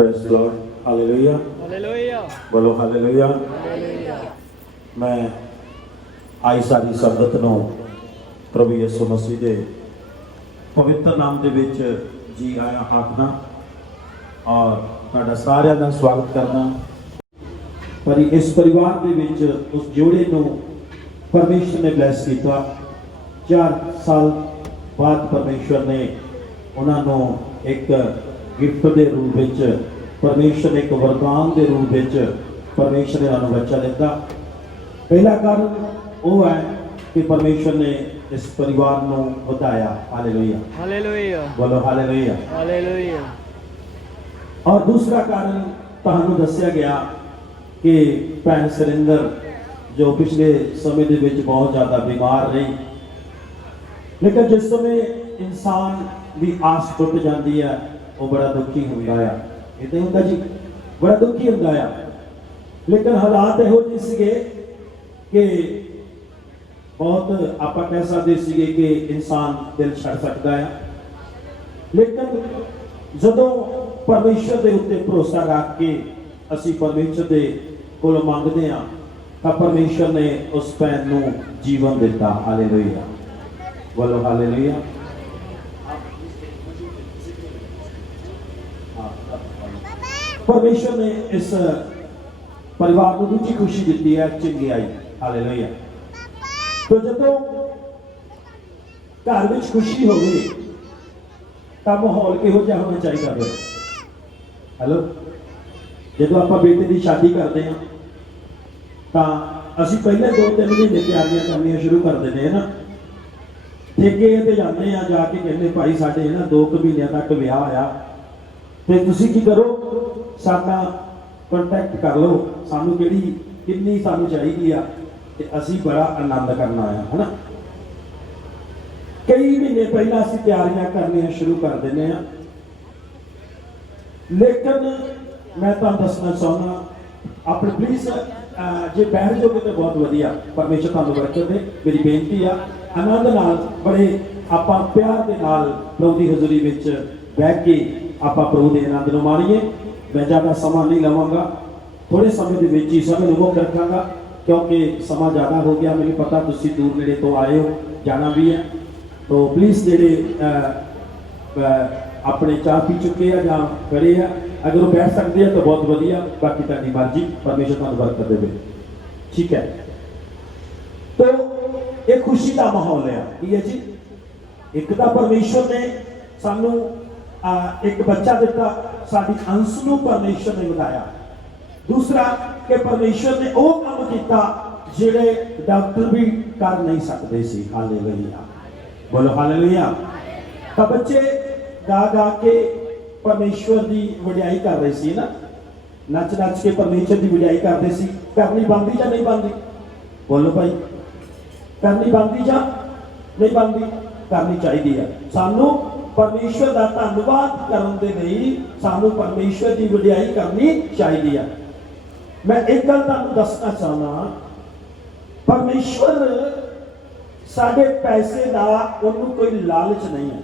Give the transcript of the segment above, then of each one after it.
Praise the Lord, hallelujah, hallelujah, बोलो hallelujah. Hallelujah. मैं आई सारी संगत नूं प्रभु यीशु मसीह दे पवित्र नाम दे विच जी आया आखना और तुहाडा सारिਆਂ ਦਾ स्वागत करना। पर इस परिवार दे विच उस जोड़े नूं परमेश्वर ने ब्लैस किया। 4 साल बाद परमेश्वर ने उन्हां नूं एक गिफ्ट के रूप में परमेश्वर ने एक वरदान के रूप में परमेश्वर ने उन्होंने बच्चा दिता। पहला कारण वो है कि परमेश्वर ने इस परिवार को बताया। हालेलुया, हालेलुया, बोलो हालेलुया। हालेलुया। और दूसरा कारण तुहानू दस्या गया कि भैन सरिंदर जो पिछले समय के विच बहुत ज़्यादा बीमार रही, लेकिन जिस समय इंसान की आस टुट जाती है वो बड़ा दुखी होंदा है। इदां होंदा जी, बड़ा दुखी होंदा है। लेकिन हालात इहो ਜਿਹੇ ਸੀਗੇ कि बहुत आप कह सकते ਸੀਗੇ कि इंसान दिल छड़ सकता है। लेकिन जदों परमेश्वर के उत्ते भरोसा रख के असी परमेश्वर के कोलों मंगते हैं तो परमेश्वर ने उस भैन नूं जीवन दिता। हालेलुया, बोलो हालेलुया। परमेश्वर ने इस परिवार को दूसरी खुशी दी है, चंगियाई। हालेलुया। तो जदों घर में खुशी होगी तो माहौल किहो जिहा होना चाहिए। हेलो, जो आप बेटे की शादी करते हैं तो असी पहले 2-3 महीने तैयारियां करनियां शुरू कर देते हैं ना। ठेके ते जाते हैं, जाके कहते भाई साडे ना 2 महीनों तक विआह होया ते तुसी की करो, साडा कॉन्टैक्ट कर लो, सानू किहड़ी किन्नी सानू चाहिदी आ ते असी बड़ा आनंद करना आया है ना। कई महीने पहला असी तैयारियां करनियां शुरू कर देने हैं। लेकिन मैं तुहानू दसना चाहना, अपने प्लीज जे बैठ जाओगे तो बहुत वधिया, परमेश्वर तुहानू बरकत दे। मेरी बेनती आ, आनंद नाल बड़े आपां प्यार दे नाल प्रभु दी हज़ूरी विच बैठ के आपां प्रभु दे आनंद नूं माणीए। मैं ज़्यादा समा नहीं लवांगा, थोड़े समय के ही समय मुक्त रखांगा क्योंकि समा ज़्यादा हो गया। मैंने पता तुसी दूर नेड़े तो आए हो, जाना भी है। तो प्लीज़ जेडे अपने चाह पी चुके हैं या खड़े हैं, अगर वो बैठ सकते हैं तो बहुत वधिया, बाकी तुहाडी मर्जी, परमेश्वर तुहानू बरकत देवे। ठीक है, तो एक खुशी का माहौल है। की है जी, एक तो परमेश्वर ने सानू एक बच्चा दिता, साडी अंश नूं परमेश्वर ने बताया। दूसरा कि परमेश्वर ने वो काम किया जिहड़े डॉक्टर भी कर नहीं सकते सी। हालेलुया, बोलो हालेलुया। तो बच्चे गा गा के परमेश्वर की वडियाई कर रहे सी ना, नच नच के परमेश्वर की वडियाई करते सी। करनी बनती या नहीं बनती? बोलो भाई, करनी बनती या नहीं बनती? करनी चाहिए है। सानू परमेश्वर का धन्यवाद करने के लिए सानू परमेश्वर की वडियाई करनी चाहिए है। मैं एक गल तुहानू दसना चाहना, परमेश्वर साडे पैसे का उन्होंने कोई लालच नहीं है।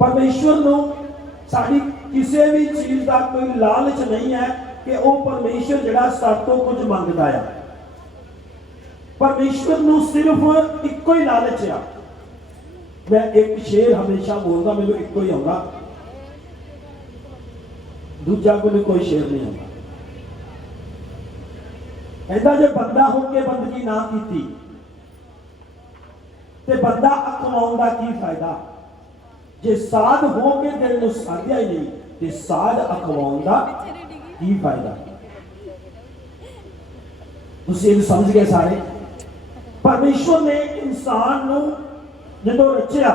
परमेश्वर नूं साडी किसी भी चीज का कोई लालच नहीं है कि वो परमेश्वर जिहड़ा साडे तों कुछ मंगदा है। परमेश्वर नूं सिर्फ इक्को ही लालच है। मैं एक शेर हमेशा बोलता, मैनूं इक्को ही आउंदा, दूजा कोई शेर नहीं आता। कहता जे बंदा होके बंदगी ना की ते बंदा अखवाउण दा की फायदा, जे साध होके दिल नूं साधिया ही नहीं ते साध अखवाउण दा की फायदा। तुसीं इह समझ गए सारे? परमेश्वर ने इंसान नूं जदों रचिया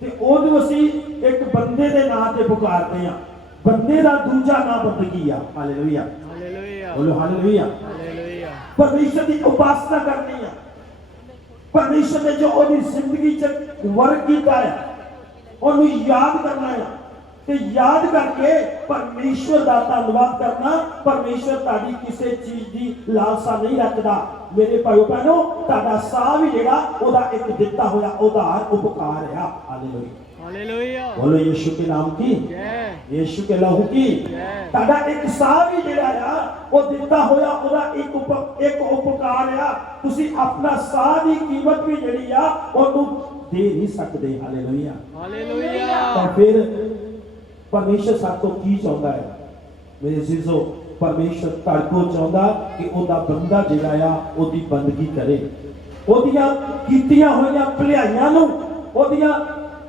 ते ओहनूं असीं एक बंदे दे नाम ते पुकारते हैं। बंदे का दूजा नाम बंदगी आ। हालेलुया, हालेलुया, बोलो हालेलुया। हालेलुया। परमेश्वर की उपासना करनी है। परमेश्वर ने जो ओहदी जिंदगी च वर्क किया है उन्होंने याद करना है ਤੇ ਯਾਦ ਕਰਕੇ ਪਰਮੇਸ਼ਵਰ ਦਾ ਧੰਨਵਾਦ ਕਰਨਾ। ਪਰਮੇਸ਼ਵਰ ਤੁਹਾਡੀ ਕਿਸੇ ਚੀਜ਼ ਦੀ ਲਾਲਸਾ ਨਹੀਂ ਰੱਖਦਾ। ਮੇਰੇ ਭਾਈਓ ਭੈਣੋ, ਤੁਹਾਡਾ ਸਾਹ ਵੀ ਜਿਹੜਾ ਉਹਦਾ ਇੱਕ ਦਿੱਤਾ ਹੋਇਆ ਉਧਾਰ ਉਪਕਾਰ ਆ। Hallelujah, hallelujah. बोलो यीशु के नाम की, जय। यीशु के लहू की। ਤੁਹਾਡਾ ਇੱਕ ਸਾਹ ਵੀ ਜਿਹੜਾ ਆ ਉਹ ਦਿੱਤਾ ਹੋਇਆ ਉਹਦਾ ਇੱਕ ਉਪਕਾਰ ਆ। ਤੁਸੀਂ ਆਪਣਾ ਸਾਹ ਦੀ ਕੀਮਤ ਵੀ ਜਿਹੜੀ ਆ ਉਹਨੂੰ ਦੇ ਨਹੀਂ ਸਕਦੇ। Hallelujah, hallelujah. ਤਾਂ ਫਿਰ ਪਰਮੇਸ਼ਰ ਸਾਡੇ ਤੋਂ ਕੀ ਚਾਹੁੰਦਾ ਹੈ? ਮੇਰੇ ਜੀਜ਼ੋ, ਪਰਮੇਸ਼ਰ ਤੁਹਾਡੇ ਕੋਲ ਚਾਹੁੰਦਾ ਕਿ ਉਹਦਾ ਬੰਦਾ ਜਿਹੜਾ ਆ ਉਹਦੀ ਬੰਦਗੀ ਕਰੇ, ਉਹਦੀਆਂ ਕੀਤੀਆਂ ਹੋਈਆਂ ਭਲਾਈਆਂ ਨੂੰ, ਉਹਦੀਆਂ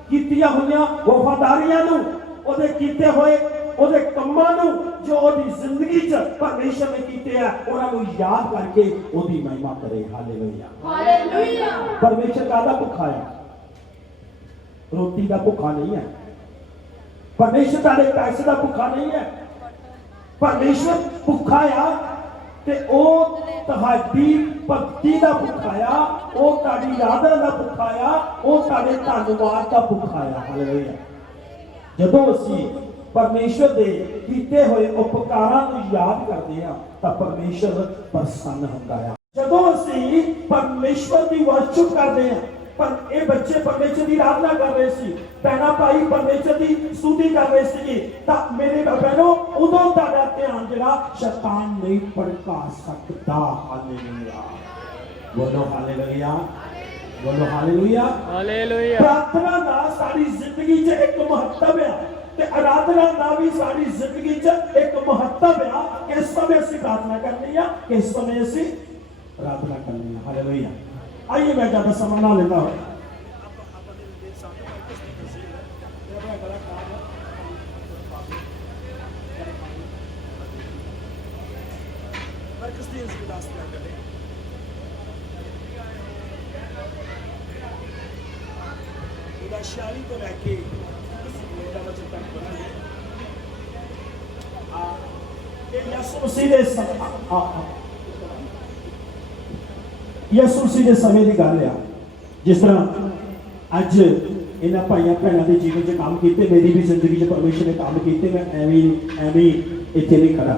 ਕੀਤੀਆਂ ਹੋਈਆਂ ਵਫਾਦਾਰੀਆਂ ਨੂੰ, ਉਹਦੇ ਕੀਤੇ ਹੋਏ ਉਹਦੇ ਕੰਮਾਂ ਨੂੰ, ਜੋ ਉਹਦੀ ਜ਼ਿੰਦਗੀ 'ਚ ਪਰਮੇਸ਼ਰ ਨੇ ਕੀਤੇ ਆ, ਉਹਨਾਂ ਨੂੰ ਯਾਦ ਕਰਕੇ ਉਹਦੀ ਮਹਿਮਾ ਕਰੇ। Hallelujah, hallelujah. ਪਰਮੇਸ਼ਰ ਕਾਹਦਾ ਭੁੱਖਾ ਹੈ? ਰੋਟੀ ਦਾ ਭੁੱਖਾ ਨਹੀਂ ਹੈ। ਪਰਮੇਸ਼ਰ ਤੁਹਾਡੇ ਪੈਸੇ ਦਾ ਭੁੱਖਾ ਨਹੀਂ ਹੈ। ਪਰਮੇਸ਼ਰ ਭੁੱਖਾ ਆ ਤੇ ਉਹ ਤੁਹਾਡੀ ਭਗਤੀ ਦਾ ਭੁੱਖਾ ਆ, ਉਹ ਤੁਹਾਡੀ ਯਾਦਾਂ ਦਾ ਭੁੱਖਾ ਆ, ਉਹ ਤੁਹਾਡੇ ਧੰਨਵਾਦ ਦਾ ਭੁੱਖਾ ਆ। ਹਾਲੇਲੂਇਆ। ਜਦੋਂ ਅਸੀਂ ਪਰਮੇਸ਼ਰ ਦੇ ਕੀਤੇ ਹੋਏ ਉਪਕਾਰਾਂ ਨੂੰ ਯਾਦ ਕਰਦੇ ਆ ਤਾਂ ਪਰਮੇਸ਼ਰ ਪ੍ਰਸੰਨ ਹੁੰਦਾ ਆ। ਜਦੋਂ ਅਸੀਂ ਪਰਮੇਸ਼ਰ ਦੀ ਵਰਸ਼ਿਪ ਕਰਦੇ ਆ, ਪਰ ਇਹ ਬੱਚੇ ਪਰਮੇਸ਼ਰ ਦੀ ਆਰਾਧਨਾ ਕਰ ਰਹੇ ਸੀ, ਭੈਣਾਂ ਭਾਈ ਪਰਮੇਸ਼ਰ ਦੀ ਸਤੁਤੀ ਕਰ ਰਹੇ ਸੀ, ਤਾਂ ਮੇਰੇ ਭੈਣੋ ਉਦੋਂ ਤੁਹਾਡਾ ਧਿਆਨ ਜਿਹੜਾ ਸ਼ੈਤਾਨ ਨਹੀਂ ਭੜਕਾ ਸਕਦਾ। ਹਾਲੇਲੂਇਆ, ਬੋਲੋ ਹਾਲੇਲੂਇਆ, ਬੋਲੋ ਹਾਲੇਲੂਇਆ। हालेलुया। ਪ੍ਰਾਰਥਨਾ ਦਾ ਸਾਡੀ ਜ਼ਿੰਦਗੀ 'ਚ ਇੱਕ ਮਹੱਤਵ ਆ ਤੇ ਆਰਾਧਨਾ ਦਾ ਵੀ ਸਾਡੀ ਜ਼ਿੰਦਗੀ 'ਚ ਇੱਕ ਮਹੱਤਵ ਆ। ਕਿਸ ਸਮੇਂ ਅਸੀਂ ਪ੍ਰਾਰਥਨਾ ਕਰਨੀ ਆ, ਕਿਸ ਸਮੇਂ ਅਸੀਂ ਆਰਾਧਨਾ ਕਰਨੀ ਆ। ਹਾਲੇਲੂਇਆ। आइए मैं ज्यादा समय ना लेता हूं। शाली को लेके ਯਿਸੂ ਮਸੀਹ ਦੇ ਸਮੇਂ ਦੀ ਗੱਲ ਆ। ਜਿਸ ਤਰ੍ਹਾਂ ਅੱਜ ਇਹਨਾਂ ਭਾਈਆਂ ਭੈਣਾਂ ਦੇ ਜੀਵਨ 'ਚ ਕੰਮ ਕੀਤੇ, ਮੇਰੀ ਵੀ ਜ਼ਿੰਦਗੀ 'ਚ ਪਰਮੇਸ਼ਰ ਨੇ ਕੰਮ ਕੀਤੇ। ਮੈਂ ਐਵੇਂ ਇੱਥੇ ਨਹੀਂ ਖੜਾ।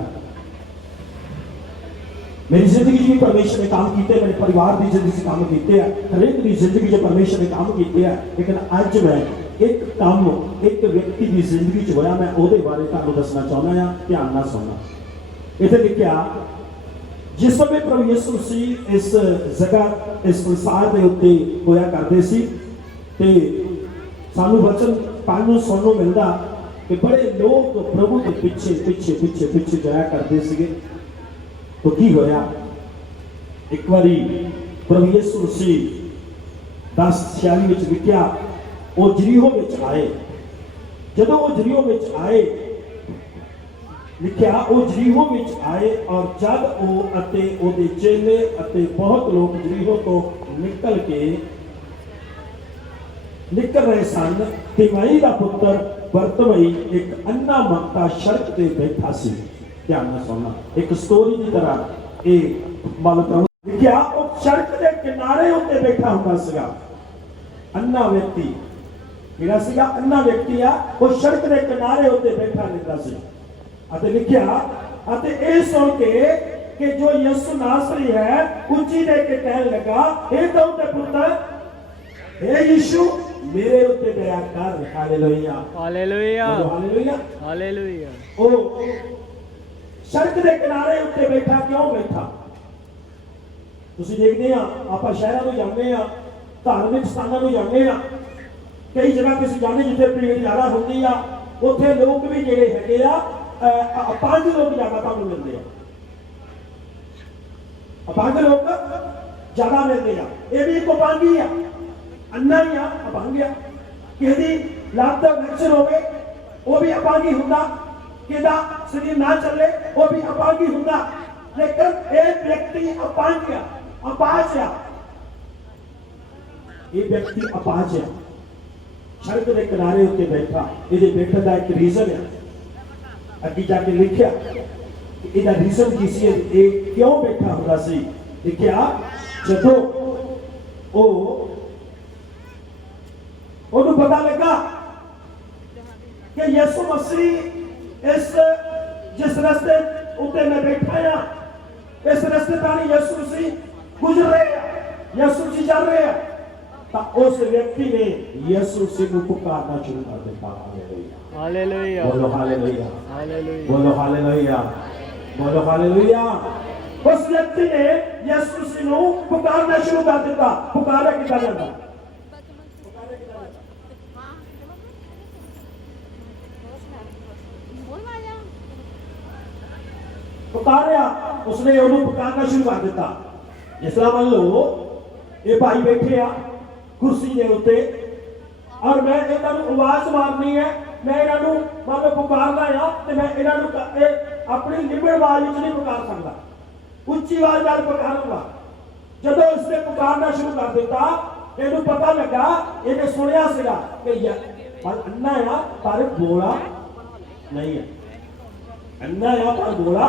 ਮੇਰੀ ਜ਼ਿੰਦਗੀ 'ਚ ਵੀ ਪਰਮੇਸ਼ਰ ਨੇ ਕੰਮ ਕੀਤੇ, ਮੇਰੇ ਪਰਿਵਾਰ ਦੀ ਜ਼ਿੰਦਗੀ 'ਚ ਕੰਮ ਕੀਤੇ ਆ, ਹਰੇਕ ਦੀ ਜ਼ਿੰਦਗੀ 'ਚ ਪਰਮੇਸ਼ਰ ਨੇ ਕੰਮ ਕੀਤੇ ਆ। ਲੇਕਿਨ ਅੱਜ ਮੈਂ ਇੱਕ ਕੰਮ ਇੱਕ ਵਿਅਕਤੀ ਦੀ ਜ਼ਿੰਦਗੀ 'ਚ ਹੋਇਆ, ਮੈਂ ਉਹਦੇ ਬਾਰੇ ਤੁਹਾਨੂੰ ਦੱਸਣਾ ਚਾਹੁੰਦਾ ਆ। ਧਿਆਨ ਨਾਲ ਸੁਣਨਾ। ਇੱਥੇ ਲਿਖਿਆ, ਜਿਸ ਸਮੇਂ ਪ੍ਰਭੂ ਯਿਸੂ ਮਸੀਹ ਇਸ ਜਗ੍ਹਾ ਇਸ ਸੰਸਾਰ ਦੇ ਉੱਤੇ ਹੋਇਆ ਕਰਦੇ ਸੀ ਤੇ ਸਾਨੂੰ ਵਚਨ ਪੜ੍ਹਨ ਨੂੰ ਸੁਣਨ ਨੂੰ ਮਿਲਦਾ ਕਿ ਬੜੇ ਲੋਕ ਪ੍ਰਭੂ ਦੇ ਪਿੱਛੇ ਜਾਇਆ ਕਰਦੇ ਸੀਗੇ। ਤਾਂ ਕੀ ਹੋਇਆ? ਇੱਕ ਵਾਰੀ ਪ੍ਰਭੂ ਯਿਸੂ ਮਸੀਹ 10:46 ਵਿੱਚ ਲਿਖਿਆ, ਉਹ ਜਰੀਹੋ ਵਿੱਚ ਆਏ। ਜਦੋਂ ਉਹ ਜਰੀਹੋ ਵਿੱਚ ਆਏ, ਲਿਖਿਆ ਉਹ ਜਰੀਹੋ ਵਿੱਚ ਆਏ ਔਰ ਜਦ ਉਹ ਅਤੇ ਉਹਦੇ ਚੇਲੇ ਅਤੇ ਬਹੁਤ ਲੋਕ ਜਰੀਹੋ ਤੋਂ ਨਿਕਲ ਰਹੇ ਸਨ, ਤਿਮਾਈ ਦਾ ਪੁੱਤਰ ਬਰਤਮਈ ਇੱਕ ਅੰਨਾ ਮੰਗਤਾ ਸੜਕ ਤੇ ਬੈਠਾ ਸੀ। ਧਿਆਨ ਨਾਲ ਸੁਣਨਾ, ਇੱਕ ਸਟੋਰੀ ਦੀ ਤਰ੍ਹਾਂ ਇਹ ਮਤਲਬ ਲਿਖਿਆ, ਉਹ ਸੜਕ ਦੇ ਕਿਨਾਰੇ ਉੱਤੇ ਬੈਠਾ ਹੁੰਦਾ ਸੀਗਾ। ਅੰਨਾ ਵਿਅਕਤੀ ਜਿਹੜਾ ਸੀਗਾ, ਅੰਨਾ ਵਿਅਕਤੀ ਆ, ਉਹ ਸੜਕ ਦੇ ਕਿਨਾਰੇ ਉੱਤੇ ਬੈਠਾ ਰਹਿੰਦਾ ਸੀ। ਅਤੇ ਲਿਖਿਆ, ਅਤੇ ਇਹ ਸੁਣ ਕੇ ਕਿ ਜੋ ਯਿਸੂ ਨਾਸਰੀ ਹੈ, ਉੱਚੀ ਦੇ ਕੇ ਕਹਿਣ ਲੱਗਾ, ਇਹ ਦਾਊਦ ਦੇ ਪੁੱਤਰ, हे यीशु मेरे उत्ते दया कर। Hallelujah, hallelujah, hallelujah, hallelujah. ਉਹ ਸੜਕ ਦੇ ਕਿਨਾਰੇ ਉੱਤੇ ਬੈਠਾ ਕਿਉਂ ਬੈਠਾ? ਤੁਸੀਂ ਦੇਖਦੇ ਆ, ਆਪਾਂ ਸ਼ਹਿਰਾਂ ਨੂੰ ਜਾਂਦੇ ਆ, ਧਾਰਮਿਕ ਸਥਾਨਾਂ ਨੂੰ ਜਾਂਦੇ ਆ, ਕਈ ਜਗ੍ਹਾ ਤੁਸੀਂ ਜਾਂਦੇ ਜਿੱਥੇ ਭੀੜ ਜ਼ਿਆਦਾ ਹੁੰਦੀ ਆ, ਉੱਥੇ ਲੋਕ ਵੀ ਜਿਹੜੇ ਹੈਗੇ ਆ, ਅਪੰਗ ਲੋਕ ਜ਼ਿਆਦਾ ਤੁਹਾਨੂੰ ਮਿਲਦੇ ਆ। ਅਪੰਗ ਲੋਕ ਜ਼ਿਆਦਾ ਮਿਲਦੇ ਆ। ਇਹ ਵੀ ਇੱਕ ਅਪੰਗੀ ਆ, ਅੰਨਾ ਹੀ ਆ, ਅਪੰਗ ਆ। ਕਿਸੇ ਦੀ ਲੱਤ ਫ੍ਰੈਕਚਰ ਹੋਵੇ, ਉਹ ਵੀ ਅਪੰਗੀ ਹੁੰਦਾ। ਕਿਹਦਾ ਸਰੀਰ ਨਾ ਚੱਲੇ, ਉਹ ਵੀ ਅਪੰਗੀ ਹੁੰਦਾ। ਲੇਕਿਨ ਇਹ ਵਿਅਕਤੀ ਅਪੰਗ ਆ, ਅਪਾਹਜ ਆ। ਇਹ ਵਿਅਕਤੀ ਅਪਾਹਜ ਆ, ਸੜਕ ਦੇ ਕਿਨਾਰੇ ਉੱਤੇ ਬੈਠਾ। ਇਹਦੇ ਬੈਠਣ ਦਾ ਇੱਕ ਰੀਜ਼ਨ ਹੈ, ਅੱਗੇ ਜਾ ਕੇ ਲਿਖਿਆ ਕਿ ਇਹਦਾ ਰੀਜ਼ਨ ਕੀ ਸੀ, ਇਹ ਕਿਉਂ ਬੈਠਾ ਹੁੰਦਾ ਸੀ। ਲਿਖਿਆ, ਜਦੋਂ ਉਹਨੂੰ ਪਤਾ ਲੱਗਾ कि यीशु मसीह इस जिस रस्ते उत्ते मैं बैठा या इस रस्ते तानी यीशु मसीह गुजर रहे हैं, यीशु मसीह चल रहे हैं, तो उस व्यक्ति ने यीशु मसीह को पुकारना शुरू कर दिया। हालेलुया। बोलो हालेलुया, हालेलुया। बोलो हालेलुया, बोलो हालेलुया। उस व्यक्ति ने यीशु मसीह को पुकारना शुरू कर दिया। पुकारा कितना जाता? पुकारिया, उसने ਉਹਨੂੰ पुकारना शुरू कर दिया। जिस तरह मान लो ये भाई बैठे आ कुर्सी के उत्ते और मैं इन्होंने आवाज मारनी है, मैं इन्होंने मान लो पुकारना है तो मैं इन्होंने अपनी लिमिट आवाज नहीं पुकार सकता, उच्ची आवाज नाल पुकारूंगा। जब उसने पुकारना शुरू कर दिया, इन्हें पता लगा, इन्हें सुनिया सीगा कि अन्ना है पर बोला नहीं है, अन्ना है पर बोला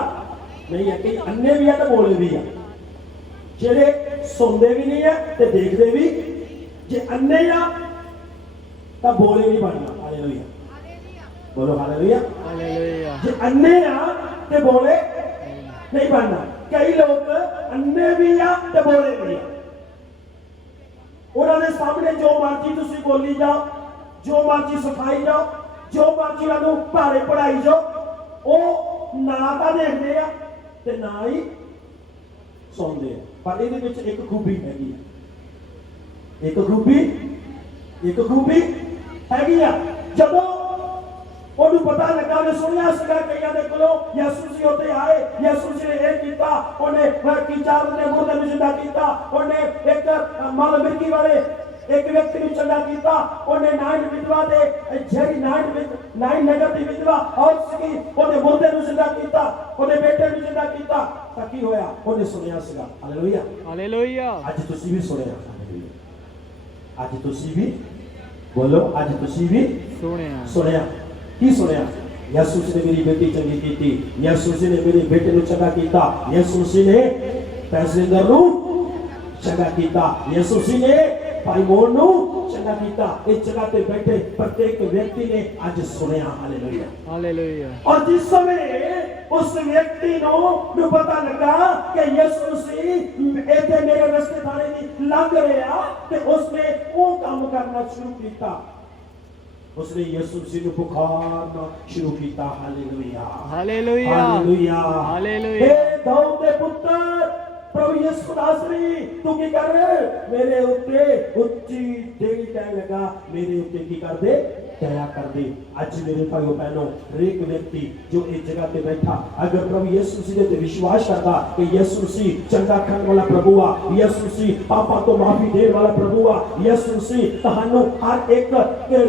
नहीं है। कि अन्ने भी है तो बोले भी है, जेड़े सुनते भी नहीं है ते देखते भी, जे अन्ने आ तो बोले नहीं बनना। हालेलुया, बोलो हालेलुया। हालेलुया। जे अन्ने आ ते बोले नहीं बनना। कई लोग अन्ने भी आ ते बोले भी आ, उन्होंने सामने जो मर्जी तुसी बोली जाओ, जो मर्जी सिखाई जाओ, जो मर्जी उन्होंने भारे पढ़ाई जाओ, वो ना तो देखते हैं ते ना ही सुनते हैं। पर ये एक खूबी हैगी, एक खूबी हैगी आ। जब ਉਹਨੂੰ ਪਤਾ ਲੱਗਾ, ਨੇ ਸੁਣਿਆ ਸੀਗਾ ਕਈਆਂ ਦੇ ਕੋਲੋਂ ਯਿਸੂ ਜੀ ਉੱਤੇ ਆਏ, ਯਿਸੂ ਜੀ ਨੇ ਇਹ ਕੀਤਾ, ਉਹਨੇ ਕੀ ਚਾਰ ਨੇ ਮੁਰਦੇ ਨੂੰ ਜਿੰਦਾ ਕੀਤਾ, ਉਹਨੇ ਇੱਕ ਮਲ ਮਿਰਗੀ ਵਾਲੇ ਇੱਕ ਵਿਅਕਤੀ ਨੂੰ ਚੰਗਾ ਕੀਤਾ, ਉਹਨੇ 9 ਵਿਧਵਾ ਦੇ ਜਿਹੜੀ 9 ਨਗਰ ਦੀ ਵਿਧਵਾ ਔਰਤ ਸੀਗੀ, ਉਹਨੇ ਮੁਰਦੇ ਨੂੰ ਜਿੰਦਾ ਕੀਤਾ, ਉਹਨੇ ਬੇਟੇ ਨੂੰ ਜਿੰਦਾ ਕੀਤਾ। ਤਾਂ ਕੀ ਹੋਇਆ? ਉਹਨੇ ਸੁਣਿਆ ਸੀਗਾ। Hallelujah, hallelujah. ਅੱਜ ਤੁਸੀਂ ਵੀ ਸੁਣਿਆ, ਹਾਲੇਲੂਇਆ। ਅੱਜ ਤੁਸੀਂ ਵੀ ਬੋਲੋ, ਅੱਜ ਤੁਸੀਂ ਵੀ ਸੁਣਿਆ। की सुनिया? यीशु ने मेरी बेटी चंगी की थी, यीशु ने मेरे बेटे को चंगा किया, यीशु ने पैसेंजर को चंगा किया, यीशु ने भाई मोहन को चंगा किया। इस जगह पे बैठे प्रत्येक व्यक्ति ने आज सुनिया। Hallelujah, hallelujah. और जिस समय उस व्यक्ति को पता लगा कि यीशु मसीह ऐसे मेरे रास्ते थाने की लंघ रहा, तो उसने वो काम करना शुरू किया, उसने यीशु मसीह को पुकारना शुरू किया। Hallelujah, hallelujah, hallelujah, hallelujah. हे दाऊद के पुत्र प्रभु यीशु नासरी, तू की कर रहे? मेरे उत्ते उच्ची देवी कह लगा, मेरे उत्ते की कर दे, दया कर दे। आज मेरे भाइयों बहनों, हर एक व्यक्ति जो इस जगह पे बैठा, अगर प्रभु यीशु मसीह पे विश्वास करता कि यीशु मसीह चंगा करने वाला प्रभु आ, यीशु मसीह पापा तो माफी देने वाला प्रभु आ, यीशु मसीह तहानू हर एक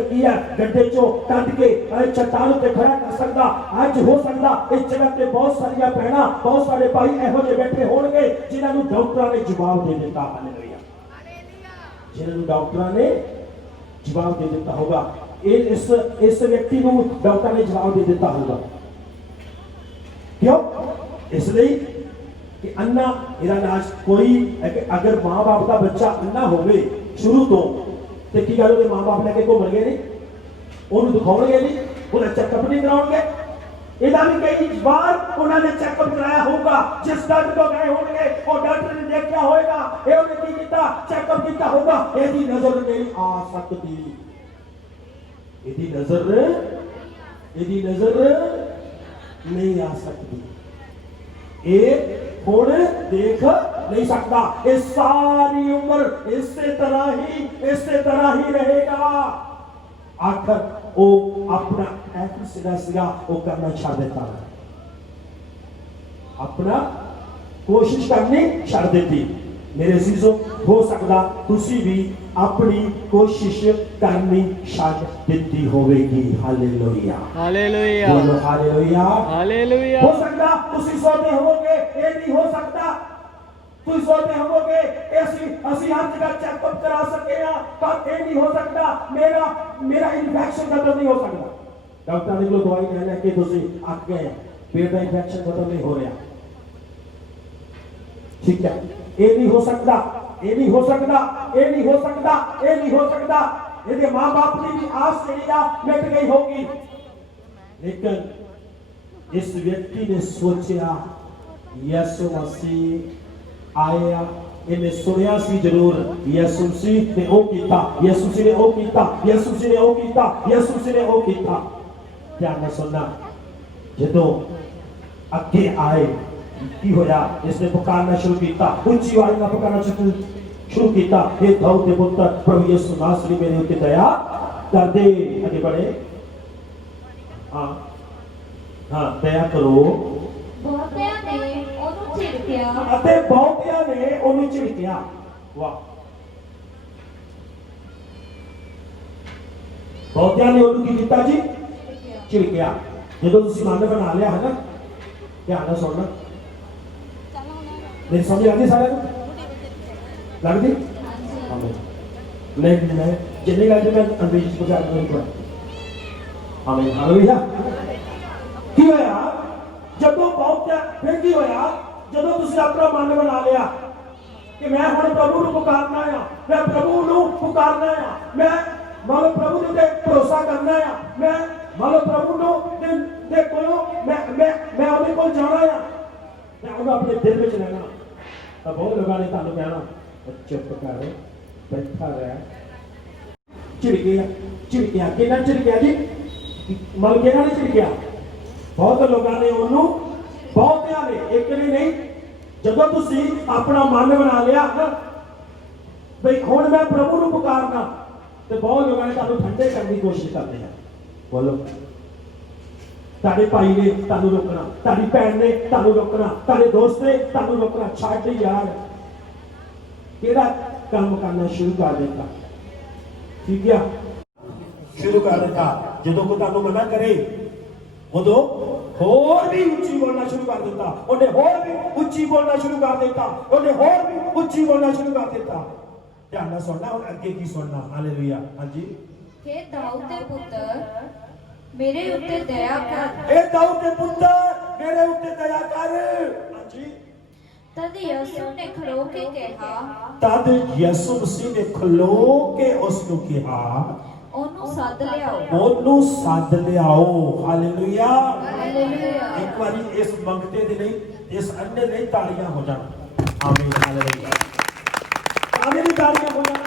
किया गड्ढे चो कट के चट्टान पे खड़ा कर सकता। आज हो सकता इस जगह पे बहुत सारिया बहना, बहुत सारे भाई एहो जे बैठे होंगे जिन्होंने डॉक्टर ने जवाब दे दिता। हालेलुया, जिन्होंने डॉक्टर ने जवाब दे दिता होगा, इस व्यक्ति को डॉक्टर ने जवाब दे दिता होगा। क्यों? इसलिए कि अन्ना इलाज कोई अगर मां बाप का बच्चा अन्ना होवे शुरू तो की गल मां बाप लेके घूम गए नहीं, उन्होंने दिखाओगे नहीं, उन्हें चेकअप नहीं कराओगे। इदा भी कई बार उन्होंने चेकअप कराया होगा, जिस डॉक्टर को गए होंगे वो डॉक्टर ने देखा होगा, ये उन्हें की किया चेकअप किया होगा, यदि नजर नहीं आ सकती, यदि नजर नहीं आ सकती, ये हुण देख नहीं सकता, ये सारी उम्र इससे तरह ही रहेगा। आखिर वो अपना सिगा वो करना छड़ देता है, अपना कोशिश करनी छड़ देती। मेरे अजीजों, हो सकता तुसी भी अपनी कोशिश करनी छड़ देती होवेगी। हालेलुया, हालेलुया, बोलो हालेलुया, हालेलुया। हो सकता तुसी सोते होगे, ये नहीं हो सकता तुम सोते होगे ऐसी हर जगह चेकअप करा सके, पर ये नहीं हो सकता मेरा इन्फेक्शन खत्म नहीं हो सकता। डॉक्टर ने दवाई कहना कि तुसी अक गए, पेट का इन्फेक्शन खत्म नहीं हो रहा, ठीक है, ये नहीं हो सकता, ये नहीं हो सकता, ये नहीं हो सकता, ये नहीं हो सकता। यदि मां बाप की भी आस मिट गई होगी, लेकिन इस व्यक्ति ने सोचा यीशु मसीह आया, इन्हें सुनिया सी जरूर यीशु मसीह ने ओ कीता, यीशु मसीह ने ओ कीता, यीशु मसीह ने ओ कीता, यीशु मसीह ने ओ कीता। ध्यान नाल सुनना, जदों अगे आए की होया, इसने पुकारना शुरू किया, ऊंची आवाज में पुकारना शुरू किया, हे दाऊद के पुत्र प्रभु यीशु नासरी मेरे उत्ते दया कर दे। आगे बढ़े, हाँ हाँ, दया करो। ਬਹੁਤਿਆਂ ਨੇ ਉਹਨੂੰ ਝਿੜਕਿਆ ਅਤੇ ਬਹੁਤਿਆਂ ਨੇ ਉਹਨੂੰ ਝਿੜਕਿਆ। ਵਾਹ, ਬਹੁਤਿਆਂ ਨੇ ਉਹਨੂੰ ਕੀ ਕੀਤਾ ਜੀ? ਝਿੜਕਿਆ। ਜਦੋਂ ਤੁਸੀਂ ਮਨ ਬਣਾ ਲਿਆ ਹੈ ਨਾ, ਧਿਆਨ ਨਾਲ ਸੁਣਨਾ, ਮੇਰੀ ਸਮਝ ਆਉਂਦੀ ਸਾਰਿਆਂ ਨੂੰ? ਲੱਗਦੀ? लेकिन मैं जिन्हें लगे मैं अंग्रेजी को जाकर नहीं पढ़ा। आमीन, हालेलुया। की होया जदों बहुत फिर की होया जदों तुसी अपना मन बना लिया कि मैं हुण प्रभु ਨੂੰ पुकारना है, मैं प्रभु ਨੂੰ पुकारना है, मैं मतलब प्रभु ਦੇ भरोसा करना है, मैं मतलब प्रभु ਨੂੰ ਦੇ ਕੋਲੋਂ मैं ਉਹਦੇ ਕੋਲ ਜਾਣਾ है, मैं ਉਹਨੂੰ ਆਪਣੇ ਦਿਲ ਵਿੱਚ ਲੈਣਾ। ਤਾਂ ਬਹੁਤ ਲੋਕਾਂ ਨੇ ਤੁਹਾਨੂੰ ਕਹਿਣਾ ਚੁੱਪ ਕਰ, बैठा रहा, झिड़किया किना झिड़किया जी? मल के ने झिड़किया। बहुत लोगों ने उन्होंने, बहुतिया ने, एक ने नहीं, जदों तुसी अपना मन बना लिया ना भाई हुण मैं प्रभु ਨੂੰ पुकारना, तो बहुत लोगों ने तुहानू ठंडे करने की कोशिश करते हैं। बोलो, तारे भाई ने तुहानू रोकना, तारी भैन ने तुहानू रोकना, तारे दोस्त ने तुहानू रोकना, छड्ड यार, केड़ा काम करना शुरू कर देता। ठीक है, शुरू कर देता। जो कोई तुहानू मना करे उदों होर भी उच्ची बोलना शुरू कर देता, उन्हें होर भी उच्ची बोलना शुरू कर देता, उन्हें होर भी उच्ची बोलना शुरू कर देता। ध्यान नाल सुनना, और अगे की सुनना। हालेलुया। हाँ जी, हे दाऊद दे पुत्र मेरे उत्ते दया कर, हे दाऊद दे पुत्र मेरे उत्ते दया कर। हाँ जी, तद यीशु ने खड़ो के कहा, तद यीशु मसीह ने खलो के उसनु कहा, ਉਹਨੂੰ ਸੱਦ ਲਿਆਓ, ਉਹਨੂੰ ਸੱਦ ਲਿਆਓ। ਹਾਲੇਲੂਇਆ। ਹਾਲੇਲੂਇਆ। ਇੱਕ ਵਾਰੀ ਇਸ ਮੰਗਤੇ ਦੇ ਲਈ, ਇਸ ਅੰਨੇ ਲਈ ਤਾੜੀਆਂ ਹੋ ਜਾਣ। ਆਮੀਨ, ਹਾਲੇਲੂਇਆ। ਕਾਹਦੇ ਲਈ ਤਾੜੀਆਂ ਹੋ ਜਾਣ?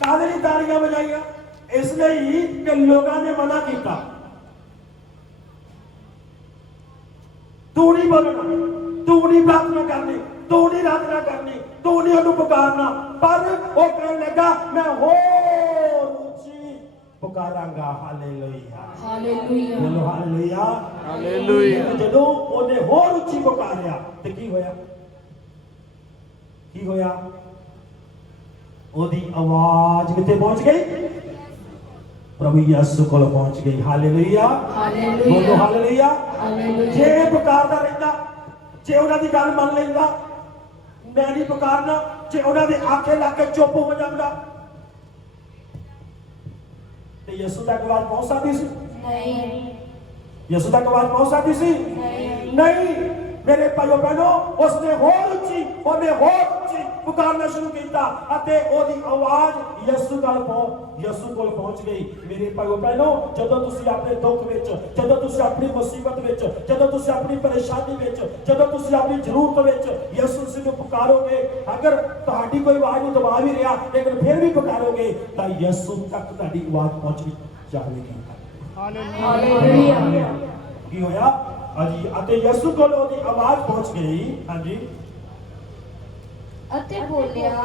ਕਾਹਦੇ ਲਈ ਤਾੜੀਆਂ ਵਜਾਈਆਂ? ਇਸ ਲਈ ਕਿ ਲੋਕਾਂ ਨੇ ਮਨਾ ਕੀਤਾ, तू नहीं बोलना, तू नहीं प्रार्थना करनी, तू नहीं आराधना करनी, तू नहीं ਉਹਨੂੰ पुकारना। पर वो कहने लगा मैं होर ऊंची पुकारांगा। Hallelujah, hallelujah. बोलो हालेलुया, हालेलुया। ਜਦੋਂ ਉਹਨੇ ਹੋਰ ਉੱਚੀ ਪੁਕਾਰਿਆ ਤੇ ਕੀ ਹੋਇਆ? ਕੀ ਹੋਇਆ? ਉਹਦੀ ਆਵਾਜ਼ ਕਿੱਥੇ ਪਹੁੰਚ ਗਈ? प्रभु यीशु को पहुंच गई। Hallelujah, hallelujah. बोलो हालेलुया। हालेलुया। जे पुकारदा रहंदा, जे उन्हां दी गल मान लैंदा, मैं नहीं पुकारना, जे उन्हां दे आखे ला के चुप हो जांदा ते यीशु तक आवाज पहुंच सकदी सी? नहीं, यीशु तक आवाज पहुंच सकदी सी? नहीं। नहीं। मेरे भाइयों बहनों, उसने होर उच्ची, ਉਹਨੇ ਹੋਰ ਉੱਚੀ ਪੁਕਾਰਨਾ ਸ਼ੁਰੂ ਕੀਤਾ ਅਤੇ ਉਹਦੀ ਆਵਾਜ਼ ਯਿਸੂ ਕੋਲ ਪਹੁੰਚ ਗਈ। ਮੇਰੇ ਭਾਈਓ ਬਹਿਨੋ, ਜਦੋਂ ਤੁਸੀਂ ਆਪਣੇ ਦੁੱਖ ਵਿੱਚ, ਜਦੋਂ ਤੁਸੀਂ ਆਪਣੀ ਮੁਸੀਬਤ ਵਿੱਚ, ਜਦੋਂ ਤੁਸੀਂ ਆਪਣੀ ਪਰੇਸ਼ਾਨੀ ਵਿੱਚ, ਜਦੋਂ ਤੁਸੀਂ ਆਪਣੀ ਜ਼ਰੂਰਤ ਵਿੱਚ ਯਿਸੂ ਮਸੀਹ ਨੂੰ ਪੁਕਾਰੋਗੇ, ਅਗਰ ਤੁਹਾਡੀ ਕੋਈ ਆਵਾਜ਼ ਨੂੰ ਦਬਾ ਵੀ ਰਿਹਾ ਲੇਕਿਨ ਫਿਰ ਵੀ ਪੁਕਾਰੋਗੇ ਤਾਂ ਯਿਸੂ ਤੱਕ ਤੁਹਾਡੀ ਆਵਾਜ਼ ਪਹੁੰਚ ਜਾਵੇਗੀ। ਹਾਲੇਲੂਇਆ। ਕੀ ਹੋਇਆ? ਹਾਂਜੀ, ਅਤੇ ਯਿਸੂ ਕੋਲ ਉਹਦੀ ਆਵਾਜ਼ ਪਹੁੰਚ ਗਈ। ਹਾਂਜੀ, ਅਤੇ ਬੋਲਿਆ,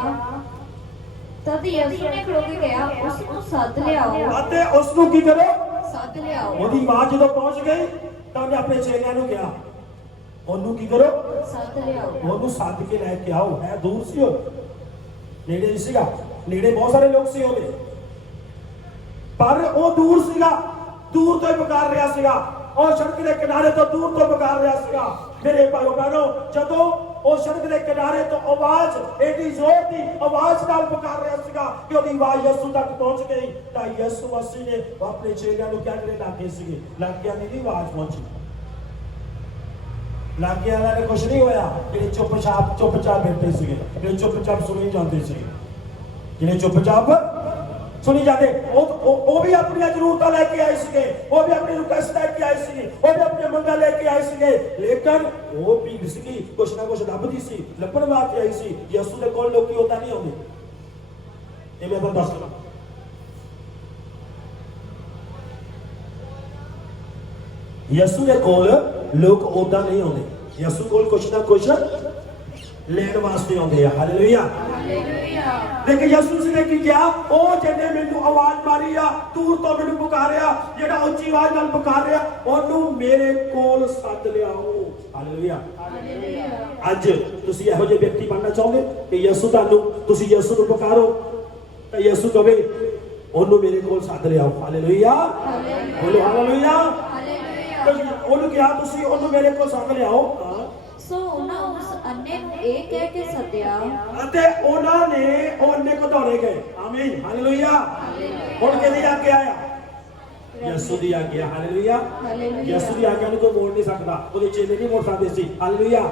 ਤਦ ਯਿਸੂ ਨੇ ਖੜੋ ਕੇ ਕਿਹਾ, ਉਸ ਨੂੰ ਸੱਦ ਲਿਆਓ, ਅਤੇ ਉਸ ਨੂੰ ਕੀ ਕਰੋ? ਸੱਦ ਲਿਆਓ। ਉਹਦੀ ਆਵਾਜ਼ ਜਦੋਂ ਪਹੁੰਚ ਗਈ ਤਾਂ ਉਹਨੇ ਆਪਣੇ ਚੇਲਿਆਂ ਨੂੰ ਕਿਹਾ, ਉਹਨੂੰ ਕੀ ਕਰੋ? ਸੱਦ ਲਿਆਓ। ਉਹਨੂੰ ਸੱਦ ਕੇ ਲੈ ਕੇ ਆਓ। ਹੈ ਦੂਰ ਸੀ ਉਹ, ਨੇੜੇ ਨਹੀਂ ਸੀਗਾ। ਨੇੜੇ ਬਹੁਤ ਸਾਰੇ ਲੋਕ ਸੀ ਉਹਦੇ, ਪਰ ਉਹ ਦੂਰ ਸੀਗਾ, ਦੂਰ ਤੋਂ ਹੀ ਪੁਕਾਰ ਰਿਹਾ ਸੀਗਾ। ਉਹ ਸੜਕ ਦੇ ਕਿਨਾਰੇ ਤੋਂ ਦੂਰ ਤੋਂ ਪੁਕਾਰ ਰਿਹਾ ਸੀਗਾ। ਮੇਰੇ ਭਾਈਓ ਬਹਿਨੋ, ਜਦੋਂ ਉਹ ਸੜਕ ਦੇ ਕਿਨਾਰੇ ਤੋਂ ਆਵਾਜ਼ ਏਡੀ ਜ਼ੋਰ ਦੀ ਆਵਾਜ਼ ਨਾਲ ਪੁਕਾਰ ਰਿਹਾ ਸੀਗਾ ਕਿ ਉਹਦੀ ਆਵਾਜ਼ ਯਿਸੂ ਤੱਕ ਪਹੁੰਚ ਗਈ ਤਾਂ ਯਿਸੂ ਮਸੀਹ ਨੇ ਆਪਣੇ ਚੇਲਿਆਂ ਨੂੰ ਕਿਹਾ ਜਿਹੜੇ ਲਾਗੇ ਸੀਗੇ, ਲਾਗਿਆਂ ਦੀ ਵੀ ਆਵਾਜ਼ ਪਹੁੰਚੀ। ਲਾਗਿਆਂ ਵਾਲਿਆਂ ਨੇ ਕੁਛ ਨਹੀਂ ਹੋਇਆ, ਜਿਹੜੇ ਚੁੱਪਚਾਪ ਬੈਠੇ ਸੀਗੇ, ਜਿਹੜੇ ਚੁੱਪਚਾਪ ਸੁਣੀ ਜਾਂਦੇ ਸੀਗੇ, ਜਿਹੜੇ ਚੁੱਪਚਾਪ ਸੁਣੀ ਜਾਂਦੇ ਉਹ ਵੀ ਆਪਣੀਆਂ ਜ਼ਰੂਰਤਾਂ ਲੈ ਕੇ ਆਏ ਸੀਗੇ, ਉਹ ਵੀ ਆਪਣੀ ਰਿਕੁਐਸਟ ਲੈ ਕੇ ਆਏ ਸੀ, ਉਹ ਵੀ ਆਪਣੀਆਂ ਮੰਗਾਂ ਲੈ ਕੇ ਆਏ ਸੀਗੇ, ਲੇਕਿਨ ਉਹ ਭੀੜ ਸੀਗੀ ਕੁਛ ਨਾ ਕੁਛ ਲੱਭਦੀ ਸੀ, ਲੱਭਣ ਵਾਸਤੇ ਆਈ ਸੀ। ਯਿਸੂ ਦੇ ਕੋਲ ਲੋਕੀ ਉਦਾਂ ਨਹੀਂ ਆਉਂਦੇ, ਇਹ ਮੈਂ ਤੁਹਾਨੂੰ ਦੱਸ ਦਵਾਂ। ਯਿਸੂ ਦੇ ਕੋਲ ਲੋਕ ਉਦਾਂ ਨਹੀਂ ਆਉਂਦੇ, ਯਿਸੂ ਕੋਲ ਕੁਛ ਨਾ ਕੁਛ ਲੈਣ ਵਾਸਤੇ ਆਉਂਦੇ ਆ। ਹਾਲੇਲੂਇਆ, ਲੇਕਿਨ ਯਿਸੂ ਨੇ ਕੀ ਕਿਹਾ? ਉਹ ਜਿਹਨੇ ਮੈਨੂੰ ਆਵਾਜ਼ ਮਾਰੀ ਆ, ਦੂਰ ਤੋਂ ਮੈਨੂੰ ਪੁਕਾਰਿਆ, ਜਿਹੜਾ ਉੱਚੀ ਆਵਾਜ਼ ਨਾਲ ਪੁਕਾਰ ਰਿਹਾ, ਉਹਨੂੰ ਮੇਰੇ ਕੋਲ ਸੱਦ ਲਿਆਓ। ਹਾਲੇਲੂਇਆ। ਅੱਜ ਤੁਸੀਂ ਇਹੋ ਜਿਹੇ ਵਿਅਕਤੀ ਬਣਨਾ ਚਾਹੋਗੇ ਕਿ ਯਿਸੂ ਤੁਹਾਨੂੰ, ਤੁਸੀਂ ਯਿਸੂ ਨੂੰ ਪੁਕਾਰੋ ਤਾਂ ਯਿਸੂ ਕਹੇ ਉਹਨੂੰ ਮੇਰੇ ਕੋਲ ਸੱਦ ਲਿਆਓ। ਹਾਲੇਲੂਇਆ, ਬੋਲੋ ਹਾਲੇਲੂਇਆ। ਉਹਨੂੰ ਕਿਹਾ ਤੁਸੀਂ ਉਹਨੂੰ ਮੇਰੇ ਕੋਲ ਸੱਦ ਲਿਆਓ। ਸੋ ਉਹਨਾਂ ਉਸ ਅੰਨੇ ਨੂੰ ਇਹ ਕਹਿ ਕੇ ਸੱਦਿਆ ਅਤੇ ਉਹਨਾਂ ਨੇ ਉਹ ਅੰਨੇ ਕੋ ਦੌੜੇ ਗਏ। ਆਮੀਨ, ਹਾਲੇਲੂਇਆ। ਹੁਣ ਕਿਹਦੀ ਆਗਿਆ ਆਇਆ? ਯਿਸੂ ਦੀ ਆਗਿਆ। ਹਾਲੇਲੂਇਆ। ਯਿਸੂ ਦੀ ਆਗਿਆ ਨੂੰ ਕੋਈ ਮੋੜ ਨਹੀਂ ਸਕਦਾ, ਉਹਦੇ ਚੇਲੇ ਨਹੀਂ ਮੋੜ ਸਕਦੇ ਸੀ। ਹਾਲੇਲੂਇਆ।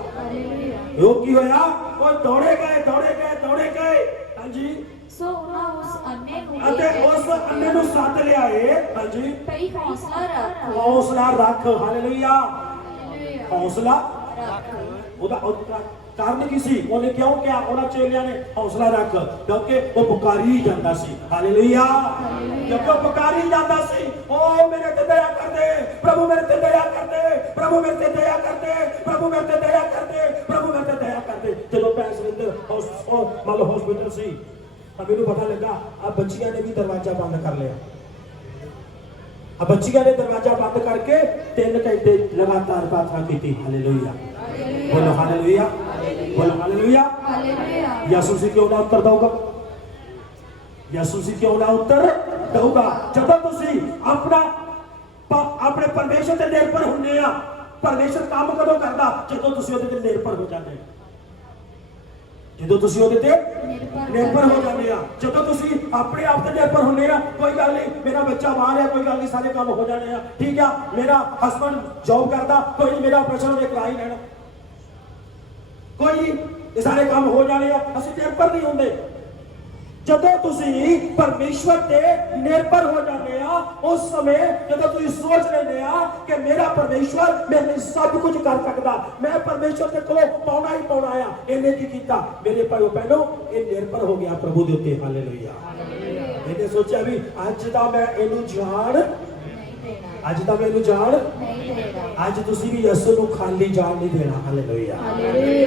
ਉਹ ਕੀ ਹੋਇਆ? ਉਹ ਦੌੜੇ ਗਏ, ਦੌੜੇ ਗਏ, ਦੌੜੇ ਗਏ। ਹਾਂਜੀ। ਸੋ ਉਹਨਾਂ ਉਸ ਅੰਨੇ ਨੂੰ ਅਤੇ ਉਸ ਅੰਨੇ ਨੂੰ ਸੱਦ ਲਿਆਏ। ਹਾਂਜੀ। ਭਈ ਹੌਸਲਾ ਰੱਖ, ਹੌਸਲਾ ਰੱਖ। ਹਾਲੇਲੂਇਆ। ਹੌਸਲਾ ਉਹਦਾ ਕਾਰਨ ਕੀ ਸੀ? ਉਹਨੇ ਕਿਉਂ ਕਿਹਾ? ਉਹਨਾਂ ਚੇਲਿਆਂ ਨੇ ਹੌਸਲਾ ਰੱਖ, ਕਿਉਂਕਿ ਉਹ ਪੁਕਾਰੀ ਜਾਂਦਾ ਸੀ। ਹਾਲੇਲੂਇਆ। ਕਿਉਂਕਿ ਉਹ ਪੁਕਾਰੀ ਜਾਂਦਾ ਸੀ, ਉਹ ਮੇਰੇ ਤੇ ਦਇਆ ਕਰਦੇ, ਪ੍ਰਭੂ ਮੇਰੇ ਤੇ ਦਇਆ ਕਰਦੇ, ਪ੍ਰਭੂ ਮੇਰੇ ਤੇ ਦਇਆ ਕਰਦੇ, ਪ੍ਰਭੂ ਮੇਰੇ ਤੇ ਦਇਆ ਕਰਦੇ, ਪ੍ਰਭੂ ਮੇਰੇ ਤੇ ਦਇਆ ਕਰਦੇ। ਜਦੋਂ ਪੈਸਰਿੰਦਰ ਮੰਨ ਲਓ ਹਸਪੀਟਲ ਸੀ ਤਾਂ ਮੈਨੂੰ ਪਤਾ ਲੱਗਾ ਆ ਬੱਚੀਆਂ ਨੇ ਵੀ ਦਰਵਾਜ਼ਾ ਬੰਦ ਕਰ ਲਿਆ। ਆ ਬੱਚੀਆਂ ਨੇ ਦਰਵਾਜ਼ਾ ਬੰਦ ਕਰਕੇ 3 ਘੰਟੇ ਲਗਾਤਾਰ ਪ੍ਰਾਰਥਨਾ ਕੀਤੀ। ਹਾਲੇਲੂਇਆ, ਬੋਲੋ ਹਾਲੇਲੂਇਆ, ਬੋਲੋ ਹਾਲੇਲੂਇਆ। ਯਿਸੂ ਸੀ ਕਿਉਂ ਨਾ ਉੱਤਰ ਦਊਗਾ? ਯਿਸੂ ਸੀ ਕਿਉਂ ਨਾ ਉੱਤਰ ਦਊਗਾ? ਜਦੋਂ ਤੁਸੀਂ ਆਪਣੇ ਪਰਮੇਸ਼ਰ ਤੇ ਨਿਰਭਰ ਹੁੰਦੇ ਆ। ਪਰਮੇਸ਼ਰ ਕੰਮ ਕਦੋਂ ਕਰਦਾ? ਜਦੋਂ ਤੁਸੀਂ ਉਹਦੇ ਤੇ ਨਿਰਭਰ ਹੋ ਜਾਂਦੇ, ਜਦੋਂ ਤੁਸੀਂ ਉਹਦੇ ਤੇ ਨਿਰਭਰ ਹੋ ਜਾਂਦੇ ਆ। ਜਦੋਂ ਤੁਸੀਂ ਆਪਣੇ ਆਪ ਤੇ ਨਿਰਭਰ ਹੁੰਦੇ ਆ, ਕੋਈ ਗੱਲ ਨਹੀਂ ਮੇਰਾ ਬੱਚਾ ਬਾਹਰ ਹੈ, ਕੋਈ ਗੱਲ ਨਹੀਂ ਸਾਰੇ ਕੰਮ ਹੋ ਜਾਣੇ ਆ, ਠੀਕ ਆ, ਮੇਰਾ ਹਸਬੰਡ ਜੌਬ ਕਰਦਾ, ਕੋਈ ਨਹੀਂ ਮੇਰਾ ਆਪਰੇਸ਼ਨ ਉਹਨੇ ਕਰਾ ਹੀ ਲੈਣਾ, ਕੋਈ ਨਹੀਂ ਇਹ ਸਾਰੇ ਕੰਮ ਹੋ ਜਾਣੇ ਆ। ਅਸੀਂ ਨਿਰਭਰ ਨਹੀਂ ਹੁੰਦੇ। ਜਦੋਂ ਤੁਸੀਂ ਪਰਮੇਸ਼ਵਰ ਤੇ ਨਿਰਭਰ ਹੋ ਜਾਂਦੇ ਆ, ਉਸ ਸਮੇਂ ਜਦੋਂ ਤੁਸੀਂ ਸੋਚ ਲੈਂਦੇ ਆ ਕਿ ਮੇਰਾ ਪਰਮੇਸ਼ਵਰ ਮੇਰੇ ਲਈ ਸਭ ਕੁਝ ਕਰ ਸਕਦਾ, ਮੈਂ ਪਰਮੇਸ਼ਵਰ ਦੇ ਕੋਲੋਂ ਪਾਉਣਾ ਹੀ ਪਾਉਣਾ ਆ। ਇਹਨੇ ਕੀ ਕੀਤਾ? ਮੇਰੇ ਭਾਈਓ ਭੈਣੋ, ਇਹ ਨਿਰਭਰ ਹੋ ਗਿਆ ਪ੍ਰਭੂ ਦੇ ਉੱਤੇ। ਹਾਲੇਲੂਇਆ। ਇਹਨੇ ਸੋਚਿਆ ਵੀ ਅੱਜ ਤਾਂ ਮੈਂ ਇਹਨੂੰ ਜਾਣ, ਅੱਜ ਤਾਂ ਮੈਂ ਇਹਨੂੰ ਜਾਣ, ਅੱਜ ਤੁਸੀਂ ਵੀ ਯਿਸੂ ਨੂੰ ਖਾਲੀ ਜਾਣ ਨਹੀਂ ਦੇਣਾ। ਹਾਲੇਲੂਇਆ।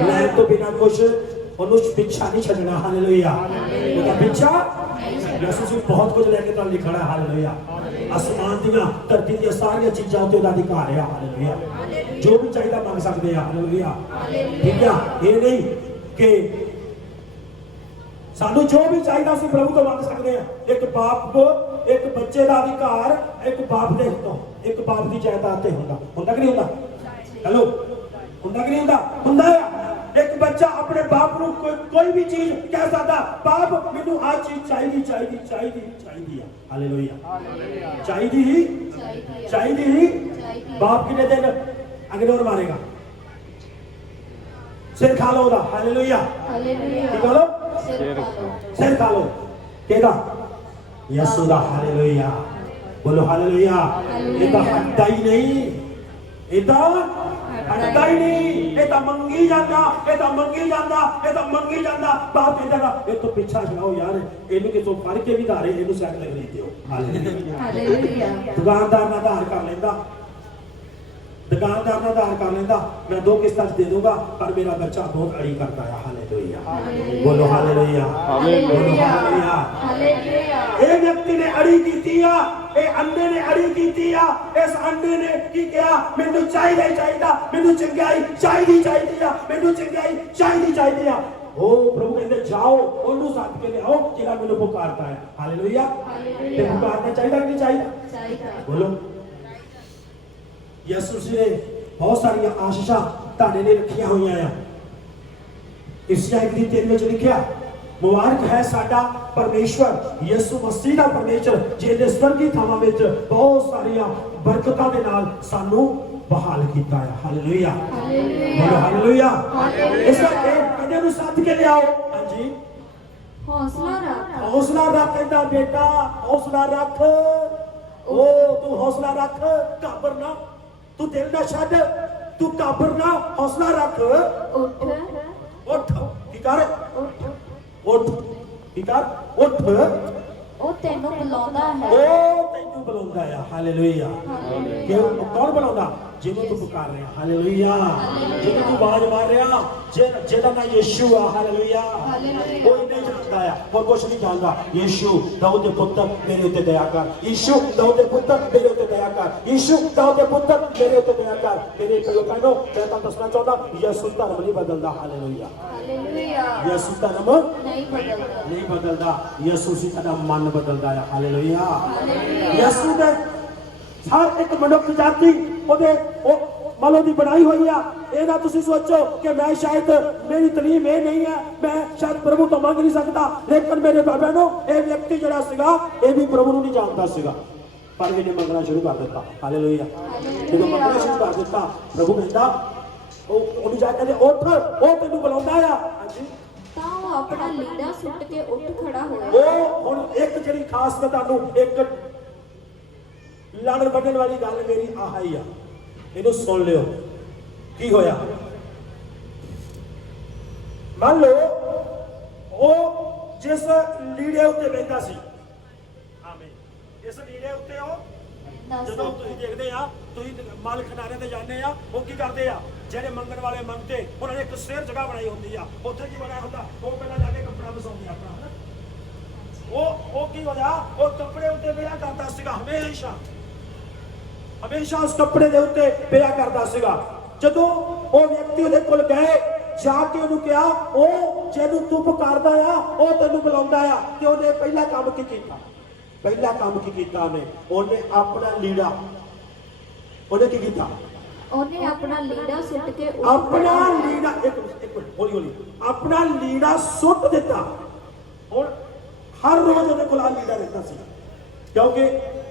ਲੈ ਤੋਂ ਬਿਨਾਂ ਕੁਝ ਉਹਨੂੰ ਪਿੱਛਾ ਨਹੀਂ ਛੱਡਣਾ। ਹਾਲੇਲੂਇਆ। ਉਹਦਾ ਪਿੱਛਾ ਯਿਸੂ ਜੀ ਬਹੁਤ ਕੁਝ ਲੈ ਕੇ ਤਾਂ ਲਿਖਣਾ। ਹਾਲੇਲੂਇਆ। ਅਸਮਾਨ ਦੀਆਂ, ਧਰਤੀ ਦੀਆਂ ਸਾਰੀਆਂ ਚੀਜ਼ਾਂ ਉੱਤੇ ਉਹਦਾ ਅਧਿਕਾਰ ਹੈ। ਹਾਲੇਲੂਇਆ। ਜੋ ਵੀ ਚਾਹੀਦਾ ਮੰਗ ਸਕਦੇ ਆ। ਹਾਲੇਲੂਇਆ। ਠੀਕ ਆ, ਇਹ ਨਹੀਂ ਕਿ ਸਾਨੂੰ ਜੋ ਵੀ ਚਾਹੀਦਾ ਸੀ ਪ੍ਰਭੂ ਤੋਂ ਮੰਗ ਸਕਦੇ ਆ। ਇੱਕ ਬੱਚੇ ਦਾ ਅਧਿਕਾਰ ਇੱਕ ਬਾਪ ਦੇ ਹੱਥੋਂ, ਇੱਕ ਬਾਪ ਦੀ ਜਾਇਦਾਦ ਤੇ ਹੁੰਦਾ ਕਿ ਨਹੀਂ ਹੁੰਦਾ? ਹੈਲੋ, ਹੁੰਦਾ ਕਿ ਨਹੀਂ ਹੁੰਦਾ? ਹੁੰਦਾ ਆ। ਇੱਕ ਬੱਚਾ ਆਪਣੇ ਬਾਪ ਨੂੰ ਕੋਈ ਵੀ ਚੀਜ਼ ਕਹਿ ਸਕਦਾ, ਬਾਪ ਮੈਨੂੰ ਆਹ ਚੀਜ਼ ਚਾਹੀਦੀ ਚਾਹੀਦੀ ਚਾਹੀਦੀ ਚਾਹੀਦੀ ਆ। ਹਾਲੇਲੂਇਆ। ਚਾਹੀਦੀ ਹੀ। ਬਾਪ ਕਿੰਨੇ ਦਿਨ ਇਗਨੋਰ ਮਾਰੇਗਾ? ਸਿਰ ਖਾ ਲਓ ਉਹਦਾ। ਹਾਲੇਲੂਇਆ। ਕੀ ਕਹੋ? ਸਿਰ ਖਾ ਲਓ। ਕਿਹਦਾ? ਯਿਸੂ ਦਾ। ਹਾਲੇਲੂਇਆ। ਬੋਲੋ ਹਾਲੇਲੂਇਆ। ਇਹ ਤਾਂ ਹਟਦਾ ਹੀ ਨਹੀਂ, ਇਹ ਤਾਂ ਹਟਦਾ ਹੀ ਨਹੀਂ। ਇਹ ਤਾਂ ਮੰਗੀ ਜਾਂਦਾ, ਇਹ ਤਾਂ ਮੰਗੀ ਜਾਂਦਾ, ਇਹ ਤਾਂ ਮੰਗੀ ਜਾਂਦਾ। ਬਾਪ ਕਹਿੰਦਾ ਇਹ ਤੋਂ ਪਿੱਛਾ ਛਡਾਓ ਯਾਰ, ਇਹਨੂੰ ਕਿਤੋਂ ਫੜ ਕੇ ਵੀ ਧਾਰੇ, ਇਹਨੂੰ ਸਾਈਕਲ ਖਰੀਦ ਦਿਓ। ਹਾਲੇਲੂਇਆ। ਦੁਕਾਨਦਾਰ ਨਾਲ ਧਾਰ ਕਰ ਲੈਂਦਾ, ਦੁਕਾਨਦਾਰ ਨਾਲ ਧਾਰ ਕਰ ਲੈਂਦਾ, ਮੈਂ 2 ਕਿਸ਼ਤਾਂ ਦੇ ਦੂੰਗਾ, ਪਰ ਮੇਰਾ ਬੱਚਾ ਬਹੁਤ ਅੜੀ ਕਰਦਾ ਹੈ। ਹਾਲੇਲੂਇਆ। ਬੋਲੋ ਹਾਲੇਲੂਇਆ। ਬੋਲੋ ਹਾਲੇਲੂਇਆ। ਇਹ ਵਿਅਕਤੀ ਨੇ ਅੜੀ ਕੀਤੀ ਆ, ਇਹ ਅੰਨੇ ਨੇ ਅੜੀ ਕੀਤੀ ਆ। ਇਸ ਅੰਨੇ ਨੇ ਕੀ ਕਿਹਾ? ਮੈਨੂੰ ਚਾਹੀਦਾ ਹੀ ਚਾਹੀਦਾ, ਮੈਨੂੰ ਚੰਗਿਆਈ ਚਾਹੀਦੀ ਚਾਹੀਦੀ ਆ, ਮੈਨੂੰ ਚੰਗਿਆਈ ਚਾਹੀਦੀ ਚਾਹੀਦੀ ਆ। ਉਹ ਪ੍ਰਭੂ ਕਹਿੰਦੇ ਜਾਓ ਉਹਨੂੰ ਸੱਦ ਕੇ ਲਿਆਓ ਜਿਹੜਾ ਮੈਨੂੰ ਪੁਕਾਰਦਾ ਹੈ। ਹਾਲੇਲੂਇਆ। ਤੇ ਪੁਕਾਰਨਾ ਚਾਹੀਦਾ ਕਿ ਨਹੀਂ ਚਾਹੀਦਾ? ਬੋਲੋ। ਯਿਸੂ ਜੀ ਨੇ ਬਹੁਤ ਸਾਰੀਆਂ ਆਸ਼ੀਸ਼ਾਂ ਤੁਹਾਡੇ ਲਈ ਰੱਖੀਆਂ ਹੋਈਆਂ ਆ। ਇਸਿਆ 1:3 ਵਿੱਚ ਲਿਖਿਆ, ਮੁਬਾਰਕ ਹੈ ਸਾਡਾ ਪਰਮੇਸ਼ਵਰ ਯਿਸੂ ਮਸੀਹ ਦਾ ਪਰਮੇਸ਼ਰ, ਜਿਹਨੇ ਸਵਰਗੀ ਥਾਵਾਂ ਵਿੱਚ ਬਹੁਤ ਸਾਰੀਆਂ ਬਰਕਤਾਂ ਦੇ ਨਾਲ ਸਾਨੂੰ ਬਹਾਲ ਕੀਤਾ ਹੈ। ਹਾਲੇਲੂਇਆ। ਬੋਲੋ ਹਾਲੇਲੂਇਆ। ਇਸ ਕਰਕੇ ਇਹਦੇ ਨੂੰ ਸੱਦ ਕੇ ਲਿਆਓ। ਹਾਂਜੀ। ਹੌਸਲਾ ਰੱਖ ਹੌਸਲਾ ਰੱਖ, ਕਹਿੰਦਾ ਬੇਟਾ ਹੌਸਲਾ ਰੱਖ। ਓ ਤੂੰ ਹੌਸਲਾ ਰੱਖ, ਘਾਬਰ ਨਾ, ਤੂੰ ਦਿਲ ਨਾ ਛੱਡ, ਤੂੰ ਘਾਬਰ ਨਾ, ਹੌਸਲਾ ਰੱਖ। ਉੱਠ ਉੱਠ, ਕੀ ਕਰ? ਉੱਠ ਉੱਠ, ਕੀ ਕਰ? ਉੱਠ, ਉਹ ਤੈਨੂੰ ਬੁਲਾਉਂਦਾ ਹੈ। ਉਹ ਤੈਨੂੰ ਬੁਲਾਉਂਦਾ ਆ। ਹਾਲੇਲੂਇਆ। ਹਾਲੇਲੂਇਆ। ਕਿਉਂ? ਕੌਣ ਬੁਲਾਉਂਦਾ? ਜਿਹਨੂੰ ਤੂੰ ਪੁਕਾਰ ਰਿਹਾ। ਹਾਲੇਲੂਇਆ। ਜਿਹਨੂੰ ਤੂੰ ਆਵਾਜ਼ ਮਾਰ ਰਿਹਾ, ਜਿਹਦਾ ਨਾਮ ਯਿਸੂ ਆ। ਹਾਲੇਲੂਇਆ। ਹਾਲੇਲੂਇਆ। ਕੋਈ ਨਹੀਂ ਜਾਣਦਾ ਆ, ਹੋਰ ਕੁਛ ਨਹੀਂ ਜਾਣਦਾ। ਯਿਸੂ ਦਾਊਦ ਦੇ ਪੁੱਤਰ ਮੇਰੇ ਉੱਤੇ ਦਇਆ ਕਰ। ਯਿਸੂ ਦਾਊਦ ਦੇ ਪੁੱਤਰ ਮੇਰੇ ਉੱਤੇ ਦਇਆ ਕਰ। ਯਿਸੂ ਦਾਊਦ ਦੇ ਪੁੱਤਰ ਮੇਰੇ ਉੱਤੇ ਦਇਆ ਕਰ। ਮੇਰੇ ਇੱਕ ਲੋਕਾਂ ਨੂੰ ਮੈਂ ਤਾਂ ਦੱਸਣਾ ਚਾਹੁੰਦਾ, ਯਿਸੂ ਧਰਮ ਨਹੀਂ ਬਦਲਦਾ। ਹਾਲੇਲੂਇਆ। ਹਾਲੇਲੂਇਆ। ਯਿਸੂ ਧਰਮ ਨਹੀਂ ਬਦਲਦਾ। ਨਹੀਂ ਬਦਲਦਾ। ਯਿਸੂ ਸੀ ਸਾਡਾ ਮਨ ਬਦਲਦਾ ਹੈ। ਹਾਲੇਲੂਇਆ। ਹਾਲੇਲੂਇਆ। ਯਿਸੂ ਦੇ ਹਰ ਇੱਕ ਮਨੁੱਖ ਜਾਤੀ ਉਹਦੇ ਮਨੋਂ ਦੀ ਬਣਾਈ ਹੋਈ ਆ। ਇਹ ਨਾ ਤੁਸੀਂ ਸੋਚੋ ਕਿ ਮੈਂ ਸ਼ਾਇਦ ਮੇਰੀ ਤਲੀਮ ਇਹ ਨਹੀਂ ਹੈ, ਮੈਂ ਸ਼ਾਇਦ ਪ੍ਰਭੂ ਤੋਂ ਮੰਗ ਨਹੀਂ ਸਕਦਾ। ਲੇਕਿਨ ਮੇਰੇ ਬਾਬਾ ਨੂੰ ਇਹ ਵਿਅਕਤੀ ਜਿਹੜਾ ਸੀਗਾ ਇਹ ਵੀ ਪ੍ਰਭੂ ਨੂੰ ਨਹੀਂ ਜਾਣਦਾ ਸੀਗਾ, ਪਰ ਇਹਨੇ ਮੰਗਣਾ ਸ਼ੁਰੂ ਕਰ ਦਿੱਤਾ। ਹਾਲੇਲੂਇਆ। ਜਦੋਂ ਮੰਗਣਾ ਸ਼ੁਰੂ ਕਰ ਦਿੱਤਾ, ਪ੍ਰਭੂ ਕਹਿੰਦਾ ਉਹਨੂੰ ਜਾ ਕੇ ਉੱਠ, ਉਹ ਤੈਨੂੰ ਬੁਲਾਉਂਦਾ ਆ। ਹਾਂਜੀ। ਤਾਂ ਉਹ ਆਪਣਾ ਲੀੜਾ ਸੁੱਟ ਕੇ ਉੱਠ ਖੜਾ ਹੋਇਆ। ਉਹ ਹੁਣ ਇੱਕ ਜਿਹੜੀ ਖਾਸ ਮੈਂ ਤੁਹਾਨੂੰ ਇੱਕ ਲੜਨ ਵੱਢਣ ਵਾਲੀ ਗੱਲ ਮੇਰੀ ਆਹ ਹੀ ਆ, ਇਹਨੂੰ ਸੁਣ ਲਿਓ। ਕੀ ਹੋਇਆ? ਮੰਨ ਲਓ ਉਹ ਜਿਸ ਲੀੜੇ ਉੱਤੇ ਬੈਠਾ ਸੀ, ਆਮੀਨ, ਇਸ ਲੀੜੇ ਉੱਤੇ ਉਹ ਜਦੋਂ ਤੁਸੀਂ ਦੇਖਦੇ ਆ, ਤੁਸੀਂ ਮਾਲ ਖਿਡਾਰੇ ਤੇ ਜਾਂਦੇ ਆ, ਉਹ ਕੀ ਕਰਦੇ ਆ? ਜਿਹੜੇ ਮੰਗਣ ਵਾਲੇ ਮੰਗਤੇ, ਉਹਨਾਂ ਨੇ ਇੱਕ ਸੇਰ ਜਗ੍ਹਾ ਬਣਾਈ ਹੁੰਦੀ ਆ। ਉੱਥੇ ਕੀ ਬਣਾਇਆ ਹੁੰਦਾ? ਉਹ ਪਹਿਲਾਂ ਜਾ ਕੇ ਕੱਪੜਾ ਵਸਾਉਂਦੇ ਆਪਣਾ, ਹਨਾ। ਉਹ ਕੀ ਹੋਇਆ? ਉਹ ਕੱਪੜੇ ਉੱਤੇ ਪਿਆ ਕਰਦਾ ਸੀਗਾ, ਹਮੇਸ਼ਾ ਉਸ ਕੱਪੜੇ ਦੇ ਉੱਤੇ ਪਿਆ ਕਰਦਾ ਸੀਗਾ। ਜਦੋਂ ਉਹ ਵਿਅਕਤੀ ਉਹਦੇ ਕੋਲ ਗਏ, ਜਾ ਕੇ ਉਹਨੂੰ ਕਿਹਾ, ਉਹ ਜਿਹਨੂੰ ਤੂੰ ਪੁਕਾਰਦਾ ਆ ਉਹ ਤੈਨੂੰ ਬੁਲਾਉਂਦਾ ਆ। ਤੇ ਉਹਨੇ ਪਹਿਲਾ ਕੰਮ ਕੀ ਕੀਤਾ? ਪਹਿਲਾ ਕੰਮ ਕੀ ਕੀਤਾ? ਉਹਨੇ ਆਪਣਾ ਲੀੜਾ, ਉਹਨੇ ਕੀ ਕੀਤਾ? ਉਹਨੇ ਆਪਣਾ ਲੀੜਾ ਸੁੱਟ ਕੇ ਆਪਣਾ ਲੀੜਾ, ਇੱਕ ਮਿੰਟ ਹੌਲੀ ਹੌਲੀ, ਆਪਣਾ ਲੀੜਾ ਸੁੱਟ ਦਿੱਤਾ। ਹੁਣ ਹਰ ਰੋਜ਼ ਉਹਦੇ ਕੋਲ ਆ ਲੀੜਾ ਰਹਿੰਦਾ ਸੀ, ਕਿਉਂਕਿ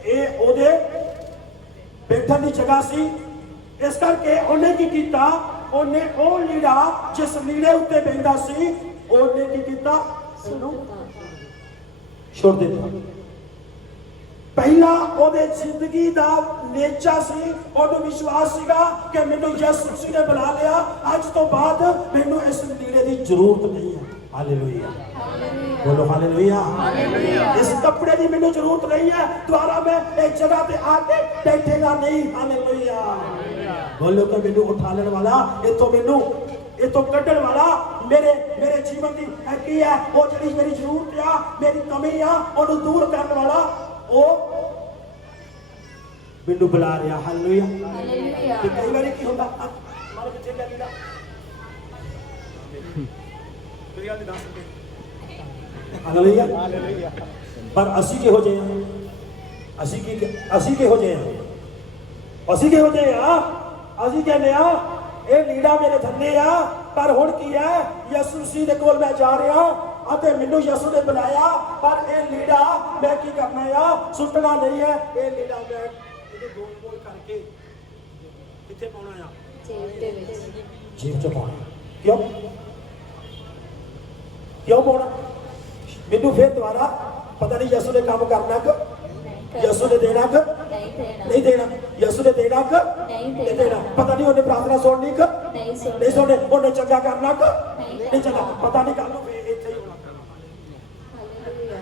ਇਹ ਉਹਦੇ ਬੈਠਣ ਦੀ ਜਗ੍ਹਾ ਸੀ। ਇਸ ਕਰਕੇ ਉਹਨੇ ਕੀ ਕੀਤਾ? ਉਹਨੇ ਉਹ ਲੀੜਾ ਜਿਸ ਲੀੜੇ ਉੱਤੇ ਬੈਠਾ ਸੀ, ਉਹਨੇ ਕੀ ਕੀਤਾ? ਛੋੜ ਦਿੱਤਾ। ਪਹਿਲਾ ਉਹਦੇ ਜ਼ਿੰਦਗੀ ਦਾ ਨੇਚਾ ਸੀ, ਉਹਨੂੰ ਵਿਸ਼ਵਾਸ ਸੀਗਾ ਕਿ ਮੈਨੂੰ ਯਿਸੂ ਨੇ ਬੁਲਾ ਲਿਆ, ਅੱਜ ਤੋਂ ਬਾਅਦ ਮੈਨੂੰ ਇਸ ਲੀੜੇ ਦੀ ਜ਼ਰੂਰਤ ਨਹੀਂ ਹੈ। ਹਾਲੇਲੂਇਆ। बोलो हालेलुया। इस कपड़े की मैंने जरूरत नहीं है, द्वारा मैं एक जगह पे आके बैठेगा नहीं। हालेलुया। बोलो तो मैंने उठाने वाला, ये तो कड्डण वाला मेरे जीवन की हैकी है, वो जी मेरी जरूरत आ, मेरी कमी आ, उन्हें दूर करने वाला वो मैनू बुला रहा। हालेलुया। कई बार की होता मारो किथे गया लीड़ा, मेरी गल दस सकते। हालेलुया। पर ਅਸੀਂ ਕਿਹੋ ਜਿਹੇ ਹਾਂ? ਅਸੀਂ ਕਿਹੋ ਜਿਹੇ ਹਾਂ? ਅਸੀਂ ਕਹਿੰਦੇ ਆ ਇਹ ਲੀੜਾ ਮੇਰੇ ਥੱਲੇ ਆ, ਪਰ ਹੁਣ ਕੀ ਹੈ? ਯਿਸੂ ਮਸੀਹ ਦੇ ਕੋਲ ਮੈਂ ਜਾ ਰਿਹਾ ਅਤੇ ਮੈਨੂੰ ਯਿਸੂ ਨੇ ਬੁਲਾਇਆ, ਪਰ ਇਹ ਲੀੜਾ ਮੈਂ ਕੀ ਕਰਨਾ ਆ? ਸੁੱਟਣਾ ਨਹੀਂ ਹੈ। ਇਹ ਲੀੜਾ ਮੈਂ ਇਹਦੇ ਗੋਲ ਕਰਕੇ ਕਿੱਥੇ ਪਾਉਣਾ ਆ? ਜੇਬ ਦੇ ਵਿੱਚ। ਜੇਬ 'ਚ ਪਾਉਣਾ। ਕਿਉਂ ਪਾਉਣਾ? ਮੈਨੂੰ ਫਿਰ ਦੁਬਾਰਾ ਪਤਾ ਨਹੀਂ ਯਿਸੂ ਨੇ ਕੰਮ ਕਰਨਾ ਕਿ ਯਿਸੂ ਨੇ ਦੇਣਾ ਕਿ ਨਹੀਂ ਦੇਣਾ, ਯਿਸੂ ਨੇ ਦੇਣਾ ਕਿ ਨਹੀਂ ਦੇਣਾ, ਪਤਾ ਨਹੀਂ ਉਹਨੇ ਪ੍ਰਾਰਥਨਾ ਸੁਣਨੀ ਕਿ ਨਹੀਂ ਸੁਣਨੀ, ਉਹਨੇ ਚੰਗਾ ਕਰਨਾ ਕਿ ਨਹੀਂ ਚੰਗਾ, ਪਤਾ ਨਹੀਂ। ਕੱਲ ਨੂੰ ਫੇਰ ਇੱਥੇ ਹੀ ਹੋਣਾ,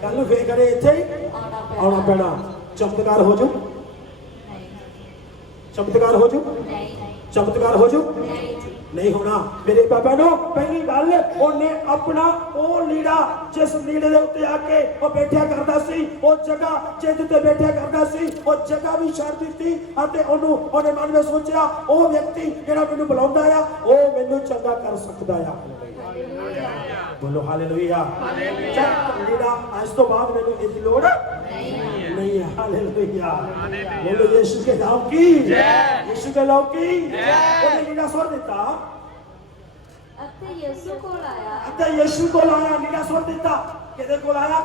ਕੱਲ ਨੂੰ ਫੇਰ ਕਰੇ ਇੱਥੇ ਹੀ ਆਉਣਾ ਪੈਣਾ। ਚਮਤਕਾਰ ਹੋ ਜੂ, ਚਮਤਕਾਰ ਹੋ ਜੂ, ਚਮਤਕਾਰ ਹੋ ਜੂ नहीं होना। मेरे बाबा नो पहली गल ਉਹਨੇ ਆਪਣਾ ਉਹ ਲੀੜਾ ਜਿਸ ਲੀੜੇ ਦੇ ਉੱਤੇ ਆ ਕੇ ਉਹ ਬੈਠਿਆ ਕਰਦਾ ਸੀ, ਉਹ ਜਗ੍ਹਾ ਜਿੱਦ ਤੇ ਬੈਠਿਆ ਕਰਦਾ ਸੀ, ਉਹ ਜਗ੍ਹਾ ਵੀ ਛੱਡ ਦਿੱਤੀ ਅਤੇ ਉਹਨੇ ਮਨ ਵਿੱਚ ਸੋਚਿਆ ਉਹ ਵਿਅਕਤੀ ਜਿਹੜਾ ਮੈਨੂੰ ਬੁਲਾਉਂਦਾ ਆ ਉਹ ਮੈਨੂੰ ਚੰਗਾ ਕਰ ਸਕਦਾ ਆ। ਬੋਲੋ ਹਾਲੇਲੂਇਆ। ਲੀੜਾ ਅੱਜ ਤੋਂ ਬਾਅਦ ਮੈਨੂੰ ਇਹਦੀ ਲੋੜ नहीं है। हालेलुया। बोलो यीशु के नाम की जय, यीशु के नाम की जय। ਉਹਨੇ ਲੀੜਾ ਸੁੱਟ ਦਿੱਤਾ ਅਤੇ ਯਿਸੂ ਕੋਲ ਆਇਆ, ਲੀੜਾ ਸੁੱਟ ਦਿੱਤਾ। ਕਿਹਦੇ ਕੋਲ ਆਇਆ?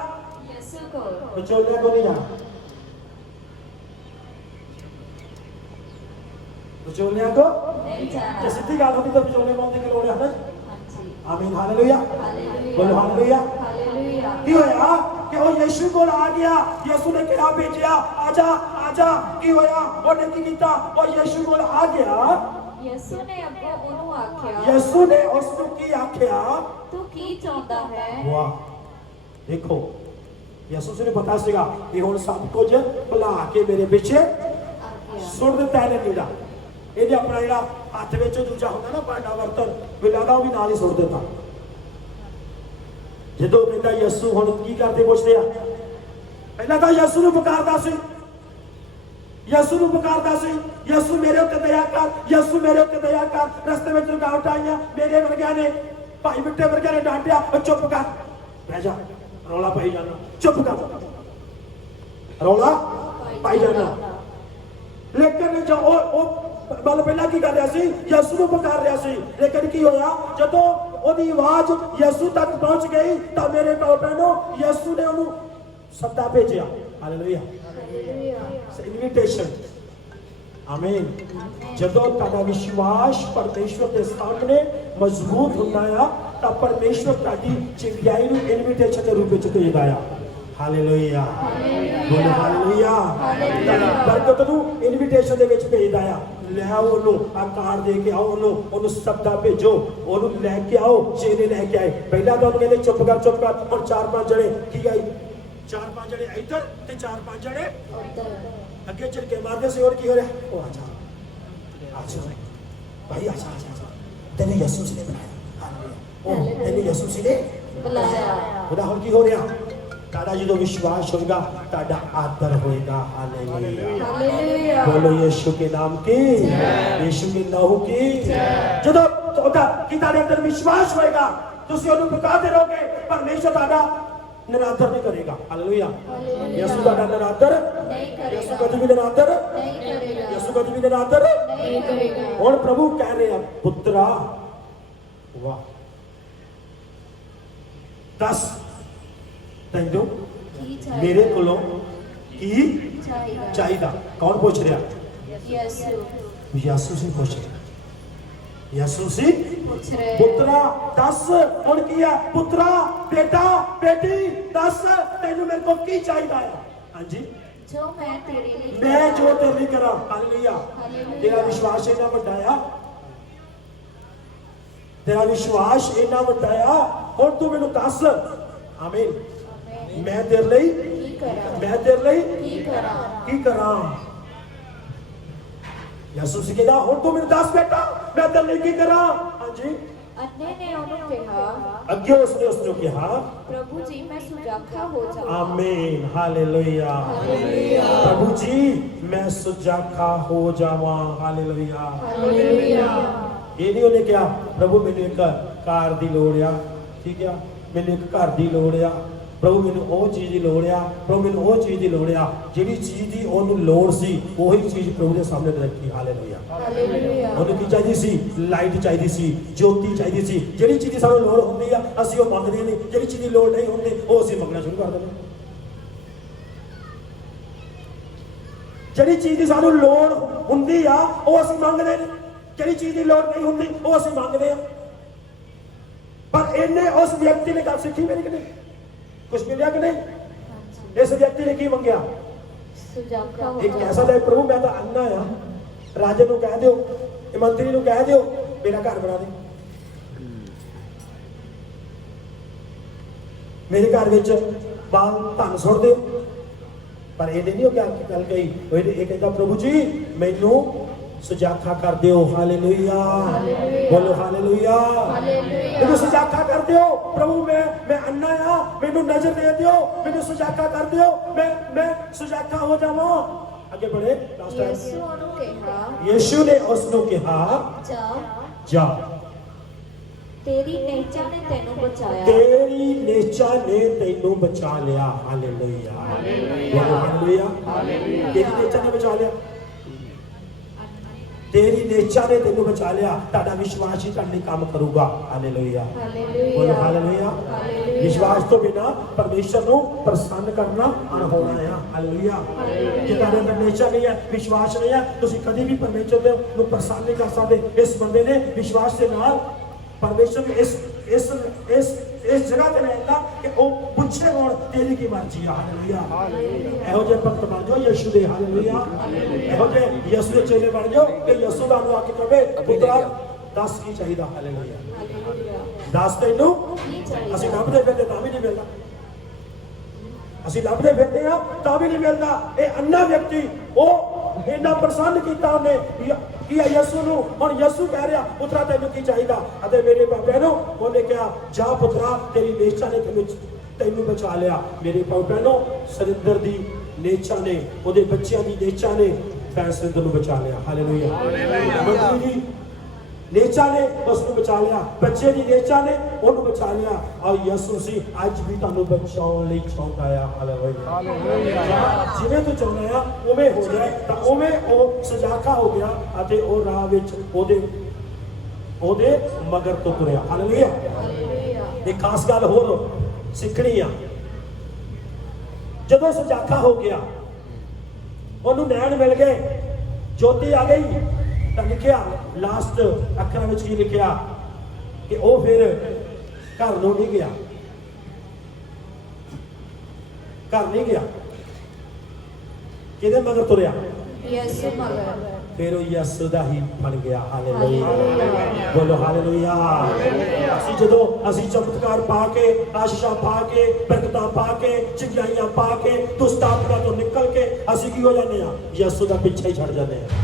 ਯਿਸੂ ਕੋਲ। ਵਿਚੋਲਿਆਂ ਕੋਲ ਨਹੀਂ ਜਾਣਾ, ਵਿਚੋਲਿਆਂ ਕੋ ਨਹੀਂ ਜਾਣਾ। ਜੇ ਸਿੱਧੀ ਗੱਲ ਹੁੰਦੀ ਤਾਂ ਵਿਚੋਲੇ ਪਾਉਣ ਦੀ ਲੋੜ ਹੈ ਨਾ। ਹਾਂਜੀ। ਆਮੀਨ। ਹਾਲੇਲੂਇਆ। ਹਾਲੇਲੂਇਆ। ਬੋਲੋ ਹਾਲੇਲੂਇਆ। ਹਾਲੇਲੂਇਆ। ਕੀ ਹੋਇਆ ਕਿ ਉਹ ਯਿਸੂ ਕੋਲ ਆ ਗਿਆ। ਯਿਸੂ ਨੇ ਕਿਹਾ ਭੇਜਿਆ, ਆਜਾ ਆਜਾ। ਕੀ ਹੋਇਆ? ਉਹਨੇ ਕੀ ਕੀਤਾ? ਉਹ ਯਿਸੂ ਕੋਲ ਆ ਗਿਆ। ਯਿਸੂ ਨੇ ਅੱਗੋਂ ਉਹਨੂੰ ਆਖਿਆ, ਯਿਸੂ ਨੇ ਉਸ ਨੂੰ ਕੀ ਆਖਿਆ? ਤੂੰ ਕੀ ਚਾਹੁੰਦਾ ਹੈ? ਵਾਹ, ਦੇਖੋ ਯਿਸੂ ਨੂੰ ਪਤਾ ਸੀਗਾ ਕਿ ਹੁਣ ਸਭ ਕੁਝ ਭੁਲਾ ਕੇ ਮੇਰੇ ਪਿੱਛੇ ਆਖਿਆ ਸੁੱਟ ਦਿੱਤਾ ਇਹਨੇ ਲੀੜਾ। ਇਹਨੇ ਆਪਣਾ ਜਿਹੜਾ ਹੱਥ ਵਿੱਚ ਦੂਜਾ ਹੁੰਦਾ ਨਾ ਭਾਂਡਾ ਬਰਤਨ ਬਿਲਾਦਾ, ਉਹ ਵੀ ਨਾਲ ਹੀ ਸੁੱਟ ਦਿੱਤਾ। ਜਦੋਂ ਕਹਿੰਦਾ ਯਿਸੂ ਹੁਣ ਕੀ ਕਰਦੇ ਪੁੱਛਦੇ ਆ। ਪਹਿਲਾਂ ਤਾਂ ਯਿਸੂ ਨੂੰ ਪੁਕਾਰਦਾ ਸੀ, ਯਿਸੂ ਨੂੰ ਪੁਕਾਰਦਾ ਸੀ, ਯਿਸੂ ਮੇਰੇ ਉੱਤੇ ਦਇਆ ਕਰ, ਯਿਸੂ ਮੇਰੇ ਉੱਤੇ ਦਇਆ ਕਰ। ਰਸਤੇ ਵਿੱਚ ਰੁਕਾਵਟਾਂ ਆਈਆਂ, ਮੇਰੇ ਵਰਗਿਆਂ ਨੇ, ਭਾਈ ਬਿੱਟੇ ਵਰਗਿਆਂ ਨੇ ਡਾਂਟਿਆ, ਉਹ ਚੁੱਪ ਕਰ, ਬਹਿ ਜਾ, ਰੌਲਾ ਪਾਈ ਜਾਣਾ, ਚੁੱਪ ਕਰ, ਰੌਲਾ ਪਾਈ ਜਾਣਾ। ਲੇਕਿਨ ਜੋ ਉਹ ਮਤਲਬ ਪਹਿਲਾਂ ਕੀ ਕਰ ਰਿਹਾ ਸੀ? ਯਿਸੂ ਨੂੰ ਪੁਕਾਰ ਰਿਹਾ ਸੀ। ਲੇਕਿਨ ਕੀ ਹੋਇਆ? ਜਦੋਂ ਉਹਦੀ ਆਵਾਜ਼ ਯਿਸੂ ਤੱਕ ਪਹੁੰਚ ਗਈ ਤਾਂ ਮੇਰੇ ਭੈਣੋ ਯਿਸੂ ਨੇ ਉਹਨੂੰ ਸੱਦਾ ਭੇਜਿਆ। Hallelujah, invitation. ਆਮੀਨ। ਜਦੋਂ ਤੁਹਾਡਾ ਵਿਸ਼ਵਾਸ ਪਰਮੇਸ਼ਵਰ ਦੇ ਸਾਹਮਣੇ ਮਜ਼ਬੂਤ ਹੁੰਦਾ ਆ ਤਾਂ ਪਰਮੇਸ਼ਵਰ ਤੁਹਾਡੀ ਚੰਗਿਆਈ ਨੂੰ ਇਨਵੀਟੇਸ਼ਨ ਦੇ ਰੂਪ ਵਿੱਚ ਭੇਜਦਾ ਆ। ਹਾਲੇਲੂਇਆ, ਬੋਲੋ ਹਾਲੇਲੂਇਆ। ਬਰਕਤ ਨੂੰ ਇਨਵੀਟੇਸ਼ਨ ਦੇ ਵਿੱਚ ਭੇਜਦਾ ਆ। ਲੈ ਆਓ ਉਹਨੂੰ, ਆਕਾਰ ਦੇ ਕੇ ਆਓ ਉਹਨੂੰ ਸੱਦਾ ਭੇਜੋ, ਉਹਨੂੰ ਲੈ ਕੇ ਆਓ। ਚੇਲੇ ਲੈ ਕੇ ਆਏ। ਪਹਿਲਾਂ ਤਾਂ ਉਹਨੂੰ ਕਹਿੰਦੇ ਚੁੱਪ ਕਰ ਚੁੱਪ ਕਰ। ਹੁਣ 4-5 ਜਣੇ ਠੀਕ ਆਈ, 4-5 ਜਣੇ ਇੱਧਰ ਤੇ 4-5 ਜਣੇ ਅੱਗੇ ਚਲ ਕੇ ਮਾਰਦੇ ਸੀ। ਹੋਰ ਕੀ ਹੋ ਰਿਹਾ? ਉਹ ਆਜਾ ਆਜਾ ਭਾਈ, ਆਜਾ ਆਜਾ, ਤੈਨੂੰ ਯਿਸੂ ਜੀ ਨੇ ਬੁਲਾਇਆ। ਉਹ ਤੈਨੂੰ ਯਿਸੂ ਜੀ ਨੇ ਬੁਲਾਇਆ। ਉਹਦਾ ਹੁਣ ਕੀ ਹੋ ਰਿਹਾ? ਤੁਹਾਡਾ ਜਦੋਂ ਵਿਸ਼ਵਾਸ ਹੋਏਗਾ ਤੁਹਾਡਾ ਆਦਰ ਹੋਏਗਾ। Hallelujah, hallelujah. बोलो यीशु के नाम की, यीशु के लहू की। ਜਦੋਂ ਤੁਹਾਡਾ ਕਿ ਤੁਹਾਡੇ ਅੰਦਰ ਵਿਸ਼ਵਾਸ ਹੋਏਗਾ ਤੁਸੀਂ ਉਹਨੂੰ ਪੁਕਾਰਦੇ ਰਹੋਗੇ, ਪਰਮੇਸ਼ਰ ਤੁਹਾਡਾ ਨਿਰਾਦਰ ਨਹੀਂ ਕਰੇਗਾ। ਹਾਲੇਲੂਇਆ। ਯਿਸੂ ਤੁਹਾਡਾ ਨਿਰਾਦਰ ਨਹੀਂ ਕਰੇਗਾ, ਯਿਸੂ ਕਦੀ ਵੀ ਨਿਰਾਦਰ ਨਹੀਂ ਕਰੇਗਾ, ਯਿਸੂ ਕਦੀ ਵੀ ਨਿਰਾਦਰ ਨਹੀਂ ਕਰੇਗਾ। ਹੁਣ ਪ੍ਰਭੂ ਕਹਿ ਰਹੇ ਆ, ਪੁੱਤਰਾ, ਵਾਹ, ਦੱਸ ਤੈਨੂੰ ਕੀ ਚਾਹੀਦਾ? ਮੇਰੇ ਕੋਲੋਂ ਕੀ ਚਾਹੀਦਾ? ਚਾਹੀਦਾ? ਕੌਣ ਪੁੱਛ ਰਿਹਾ? ਯਿਸੂ ਯਿਸੂ ਸੀ ਪੁੱਛ ਰਿਹਾ। ਯਿਸੂ ਸੀ ਪੁੱਛ ਰਹੇ, ਪੁੱਤਰਾ ਦੱਸ ਹੁਣ ਕੀ ਹੈ? ਪੁੱਤਰਾ, ਬੇਟਾ, ਬੇਟੀ, ਦੱਸ ਤੈਨੂੰ ਮੇਰੇ ਕੋਲ ਕੀ ਚਾਹੀਦਾ ਹੈ? ਹਾਂਜੀ, ਜੋ ਮੈਂ ਤੇਰੇ ਲਈ ਮੈਂ ਜੋ ਤੇਰੇ ਲਈ ਕਰਾਂ। ਹਾਲੇਲੂਇਆ। ਹਾਲੇਲੂਇਆ। ਤੇਰਾ ਵਿਸ਼ਵਾਸ ਇੰਨਾ ਵੱਡਾ ਆ, ਤੇਰਾ ਵਿਸ਼ਵਾਸ ਇੰਨਾ ਵੱਡਾ ਆ। ਹੁਣ ਤੂੰ ਮੈਨੂੰ ਦੱਸ। ਆਮੀਨ। ਮੈਂ ਤੇਰੇ ਲਈ ਕੀ ਕਰਾਂ? ਮੈਂ ਤੇਰੇ ਲਈ ਕੀ ਕਰਾਂ? ਕੀ ਕਰਾਂ? ਯਿਸੂ ਸੀ ਕਹਿੰਦਾ ਹੁਣ ਤੂੰ ਮੈਨੂੰ ਦੱਸ ਬੇਟਾ, ਮੈਂ ਤੇਰੇ ਲਈ ਕੀ ਕਰਾਂ? ਹਾਂਜੀ। ਅੰਨੇ ਨੇ ਉਹਨੂੰ ਕਿਹਾ, ਅੱਗੇ ਉਸਨੇ ਉਸ ਨੂੰ ਕਿਹਾ, ਪ੍ਰਭੂ ਜੀ ਮੈਂ ਸੁਜਾਖਾ ਹੋ ਜਾਵਾਂ। ਆਮੀਨ, ਹਾਲੇਲੂਇਆ। ਹਾਲੇਲੂਇਆ। ਪ੍ਰਭੂ ਜੀ ਮੈਂ ਸੁਜਾਖਾ ਹੋ ਜਾਵਾਂ। ਹਾਲੇਲੂਇਆ। ਹਾਲੇਲੂਇਆ। ਇਹ ਨਹੀਂ ਉਹਨੇ ਕਿਹਾ ਪ੍ਰਭੂ ਮੈਨੂੰ ਇੱਕ ਕਾਰ ਦੀ ਲੋੜ ਆ, ਠੀਕ ਆ, ਮੈਨੂੰ ਇੱਕ ਘਰ ਦੀ ਲੋੜ ਆ, ਪ੍ਰਭੂ ਮੈਨੂੰ ਉਹ ਚੀਜ਼ ਦੀ ਲੋੜ ਆ, ਪ੍ਰਭੂ ਮੈਨੂੰ ਉਹ ਚੀਜ਼ ਦੀ ਲੋੜ ਆ। ਜਿਹੜੀ ਚੀਜ਼ ਦੀ ਉਹਨੂੰ ਲੋੜ ਸੀ ਉਹੀ ਚੀਜ਼ ਪ੍ਰਭੂ ਦੇ ਸਾਹਮਣੇ ਰੱਖੀ। ਹਾਲੇਲੂਇਆ। ਹਾਲੇਲੂਇਆ। ਉਹਨੂੰ ਕੀ ਚਾਹੀਦੀ ਸੀ? ਲਾਈਟ ਚਾਹੀਦੀ ਸੀ, ਜੋਤੀ ਚਾਹੀਦੀ ਸੀ। ਜਿਹੜੀ ਚੀਜ਼ ਦੀ ਸਾਨੂੰ ਲੋੜ ਹੁੰਦੀ ਆ ਅਸੀਂ ਉਹ ਮੰਗਦੇ ਨਹੀਂ, ਜਿਹੜੀ ਚੀਜ਼ ਦੀ ਲੋੜ ਨਹੀਂ ਹੁੰਦੀ ਉਹ ਅਸੀਂ ਮੰਗਣਾ ਸ਼ੁਰੂ ਕਰ ਦਿੰਦੇ। ਜਿਹੜੀ ਚੀਜ਼ ਦੀ ਸਾਨੂੰ ਲੋੜ ਹੁੰਦੀ ਆ ਉਹ ਅਸੀਂ ਮੰਗਦੇ ਨਹੀਂ, ਜਿਹੜੀ ਚੀਜ਼ ਦੀ ਲੋੜ ਨਹੀਂ ਹੁੰਦੀ ਉਹ ਅਸੀਂ ਮੰਗਦੇ ਆ। ਪਰ ਇਹਨੇ ਉਸ ਵਿਅਕਤੀ ਨੇ ਗੱਲ ਸਿੱਖੀ ਮੇਰੀ ਕਿ ਨਹੀਂ? ਕੁਝ ਮਿਲਿਆ ਕਿ ਨਹੀਂ? ਇਸ ਵਿਅਕਤੀ ਨੇ ਕੀ ਮੰਗਿਆ? ਸੁਜਾਖਾ ਹੋ ਇੱਕ ਐਸਾ ਜਾਵਾਂ। ਲੈ ਪ੍ਰਭੂ ਮੈਂ ਤਾਂ ਅੰਨਾ ਆ, ਰਾਜੇ ਨੂੰ ਕਹਿ ਦਿਓ, ਇਹ ਮੰਤਰੀ ਨੂੰ ਕਹਿ ਦਿਓ ਮੇਰਾ ਘਰ ਬਣਾ ਦੇ, ਮੇਰੇ ਘਰ ਵਿੱਚ ਬਾਲ ਧਨ ਸੁੱਟ ਦਿਓ। ਪਰ ਇਹਨੇ ਨਹੀਂ ਉਹ ਗੱਲ ਕਹੀ। ਇਹ ਕਹਿੰਦਾ ਪ੍ਰਭੂ ਜੀ ਮੈਨੂੰ ਸੁਜਾਖਾ ਕਰ ਦਿਓ। ਹਾਲੇਲੂਇਆ। ਬੋਲੋ ਹਾਲੇਲੂਇਆ। ਮੈਨੂੰ ਸੁਜਾਖਾ ਕਰ ਦਿਓ ਪ੍ਰਭੂ, ਮੈਂ ਅੰਨਾ ਆ, ਮੈਨੂੰ ਨਜ਼ਰ ਦੇ ਦਿਓ, ਮੈਨੂੰ ਸੁਜਾਖਾ ਕਰ ਦਿਓ, ਮੈਂ ਸੁਜਾਖਾ ਹੋ ਜਾਵਾਂ। ਅੱਗੇ ਬੜੇ ਯਿਸੂ ਉਹਨੂੰ ਕਿਹਾ, ਯਿਸੂ ਨੇ ਉਸ ਨੂੰ ਕਿਹਾ ਜਾ, ਤੇਰੀ ਨੇਚਾ ਨੇ ਤੈਨੂੰ ਬਚਾਇਆ। ਤੇਰੀ ਨੇਚਾ ਨੇ ਤੈਨੂੰ ਬਚਾ ਲਿਆ। ਹਾਲੇਲੂਇਆ। ਬੋਲੋ ਹਾਲੇਲੂਇਆ। ਤੇਰੀ ਨੇਚਾ ਨੇ ਬਚਾ ਲਿਆ, ਤੇਰੀ ਨੇਚਾ ਨੇ ਤੈਨੂੰ ਬਚਾ ਲਿਆ। ਤੁਹਾਡਾ ਵਿਸ਼ਵਾਸ ਹੀ ਤੁਹਾਡੇ ਲਈ ਕੰਮ ਕਰੂਗਾ। ਹਾਲੇਲੂਇਆ। ਬੋਲੋ ਹਾਲੇਲੂਇਆ। ਵਿਸ਼ਵਾਸ ਤੋਂ ਬਿਨਾ ਪਰਮੇਸ਼ਰ ਨੂੰ ਪ੍ਰਸੰਨ ਕਰਨਾ ਅਣਹੋਣਾ ਆ। ਹਾਲੇਲੂਇਆ। ਜੇ ਤੁਹਾਡੇ ਅੰਦਰ ਨੇਚਾ ਨਹੀਂ ਹੈ, ਵਿਸ਼ਵਾਸ ਨਹੀਂ ਹੈ, ਤੁਸੀਂ ਕਦੀ ਵੀ ਪਰਮੇਸ਼ਰ ਨੂੰ ਪ੍ਰਸੰਨ ਨਹੀਂ ਕਰ ਸਕਦੇ। ਇਸ ਬੰਦੇ ਨੇ ਵਿਸ਼ਵਾਸ ਦੇ ਨਾਲ ਪਰਮੇਸ਼ਰ ਨੂੰ ਇਸ ਜਗ੍ਹਾ ਤੇ ਲੈਂਦਾ ਕਿ ਉਹ ਪਿੱਛੇ ਮੁੜ ਤੇਰੀ ਕੀ ਮਰਜ਼ੀ ਆ ਹਾਲੇਲੂਇਆ ਇਹੋ ਜਿਹੇ ਭਗਤ ਬਣ ਜਾਓ ਯਿਸੂ ਦੇ ਹਾਲੇਲੂਇਆ ਇਹੋ ਜਿਹੇ ਯਿਸੂ ਦੇ ਚੇਲੇ ਬਣ ਜਾਓ ਕਿ ਯਿਸੂ ਦਾ ਨੂੰ ਆ ਕੇ ਕਹੇ ਪੁੱਤਰਾ ਦੱਸ ਕੀ ਚਾਹੀਦਾ ਹਾਲੇਲੂਇਆ ਦੱਸ ਤੈਨੂੰ ਅਸੀਂ ਲੱਭਦੇ ਫਿਰਦੇ ਤਾਂ ਵੀ ਨਹੀਂ ਮਿਲਦਾ ਅਸੀਂ ਲੱਭਦੇ ਫਿਰਦੇ ਆ ਤਾਂ ਵੀ ਨਹੀਂ ਮਿਲਦਾ ਇਹ ਅੰਨਾ ਵਿਅਕਤੀ ਉਹ ਇੰਨਾ ਪ੍ਰਸੰਨ ਕੀਤਾ ਉਹਨੇ ਕਿ ਯਿਸੂ ਨੂੰ ਹੁਣ ਯਿਸੂ ਕਹਿ ਰਿਹਾ ਪੁੱਤਰਾ ਤੈਨੂੰ ਕੀ ਚਾਹੀਦਾ ਅਤੇ ਮੇਰੇ ਬਾਬੇ ਨੂੰ ਉਹਨੇ ਕਿਹਾ ਜਾ ਪੁੱਤਰਾ ਤੇਰੀ ਨੇਚਾ ਨੇ ਤੈਨੂੰ ਬਚਾ ਲਿਆ ਮੇਰੇ ਬਾਬੇ ਨੂੰ ਸਰਿੰਦਰ ਦੀ ਨੇਚਾ ਨੇ ਉਹਦੇ ਬੱਚਿਆਂ ਦੀ ਨੇਚਾ ਨੇ ਸਰਿੰਦਰ ਨੂੰ ਬਚਾ ਲਿਆ ਹਾਲੇਲੂਇਆ ਜੀ ਨੇਚਾ ਨੇ ਉਸ ਨੂੰ ਬਚਾ ਲਿਆ ਬੱਚੇ ਦੀ ਨੇਚਾ ਨੇ ਉਹਨੂੰ ਬਚਾ ਲਿਆ ਔਰ ਯਿਸੂ ਸੀ ਅੱਜ ਵੀ ਤੁਹਾਨੂੰ ਬਚਾਉਣ ਲਈ ਚਾਹੁੰਦਾ ਆ ਹਾਲੇਲੂਇਆ ਜਿਵੇਂ ਤੂੰ ਚਾਹੁੰਦਾ ਆ ਉਵੇਂ ਹੋ ਜਾਏ ਤਾਂ ਉਵੇਂ ਉਹ ਸਜਾਖਾ ਹੋ ਗਿਆ ਅਤੇ ਉਹ ਰਾਹ ਵਿੱਚ ਉਹਦੇ ਮਗਰ ਤੋਂ ਤੁਰਿਆ ਹਾਲੇਲੂਇਆ ਇਹ ਖਾਸ ਗੱਲ ਹੋਰ ਸਿੱਖਣੀ ਆ ਜਦੋਂ ਸਜਾਖਾ ਹੋ ਗਿਆ ਉਹਨੂੰ ਨੈਣ ਮਿਲ ਗਏ ਜੋਤੀ ਆ ਗਈ ਤਾਂ ਲਿਖਿਆ ਲਾਸਟ ਅੱਖਰਾਂ ਵਿੱਚ ਕੀ ਲਿਖਿਆ ਕਿ ਉਹ ਫਿਰ ਘਰ ਨੂੰ ਨਹੀਂ ਗਿਆ ਘਰ ਨਹੀਂ ਗਿਆ ਕਿਹਦੇ ਮਗਰ ਤੁਰਿਆ ਯਿਸੂ ਮਗਰ ਫਿਰ ਉਹ ਯਿਸੂ ਦਾ ਹੀ ਬਣ ਗਿਆ ਹਾਲੇਲੂਇਆ ਬੋਲੋ ਹਾਲੇਲੂਇਆ ਅਸੀਂ ਚਮਤਕਾਰ ਪਾ ਕੇ ਆਸ਼ੀਸ਼ਾਂ ਪਾ ਕੇ ਬਰਕਤਾਂ ਪਾ ਕੇ ਚੰਗਿਆਈਆਂ ਪਾ ਕੇ ਦੁਸ਼ਟ ਆਤਮਾ ਤੋਂ ਨਿਕਲ ਕੇ ਅਸੀਂ ਕੀ ਹੋ ਜਾਂਦੇ ਆ ਯਿਸੂ ਦਾ ਪਿੱਛਾ ਹੀ ਛੱਡ ਜਾਂਦੇ ਆ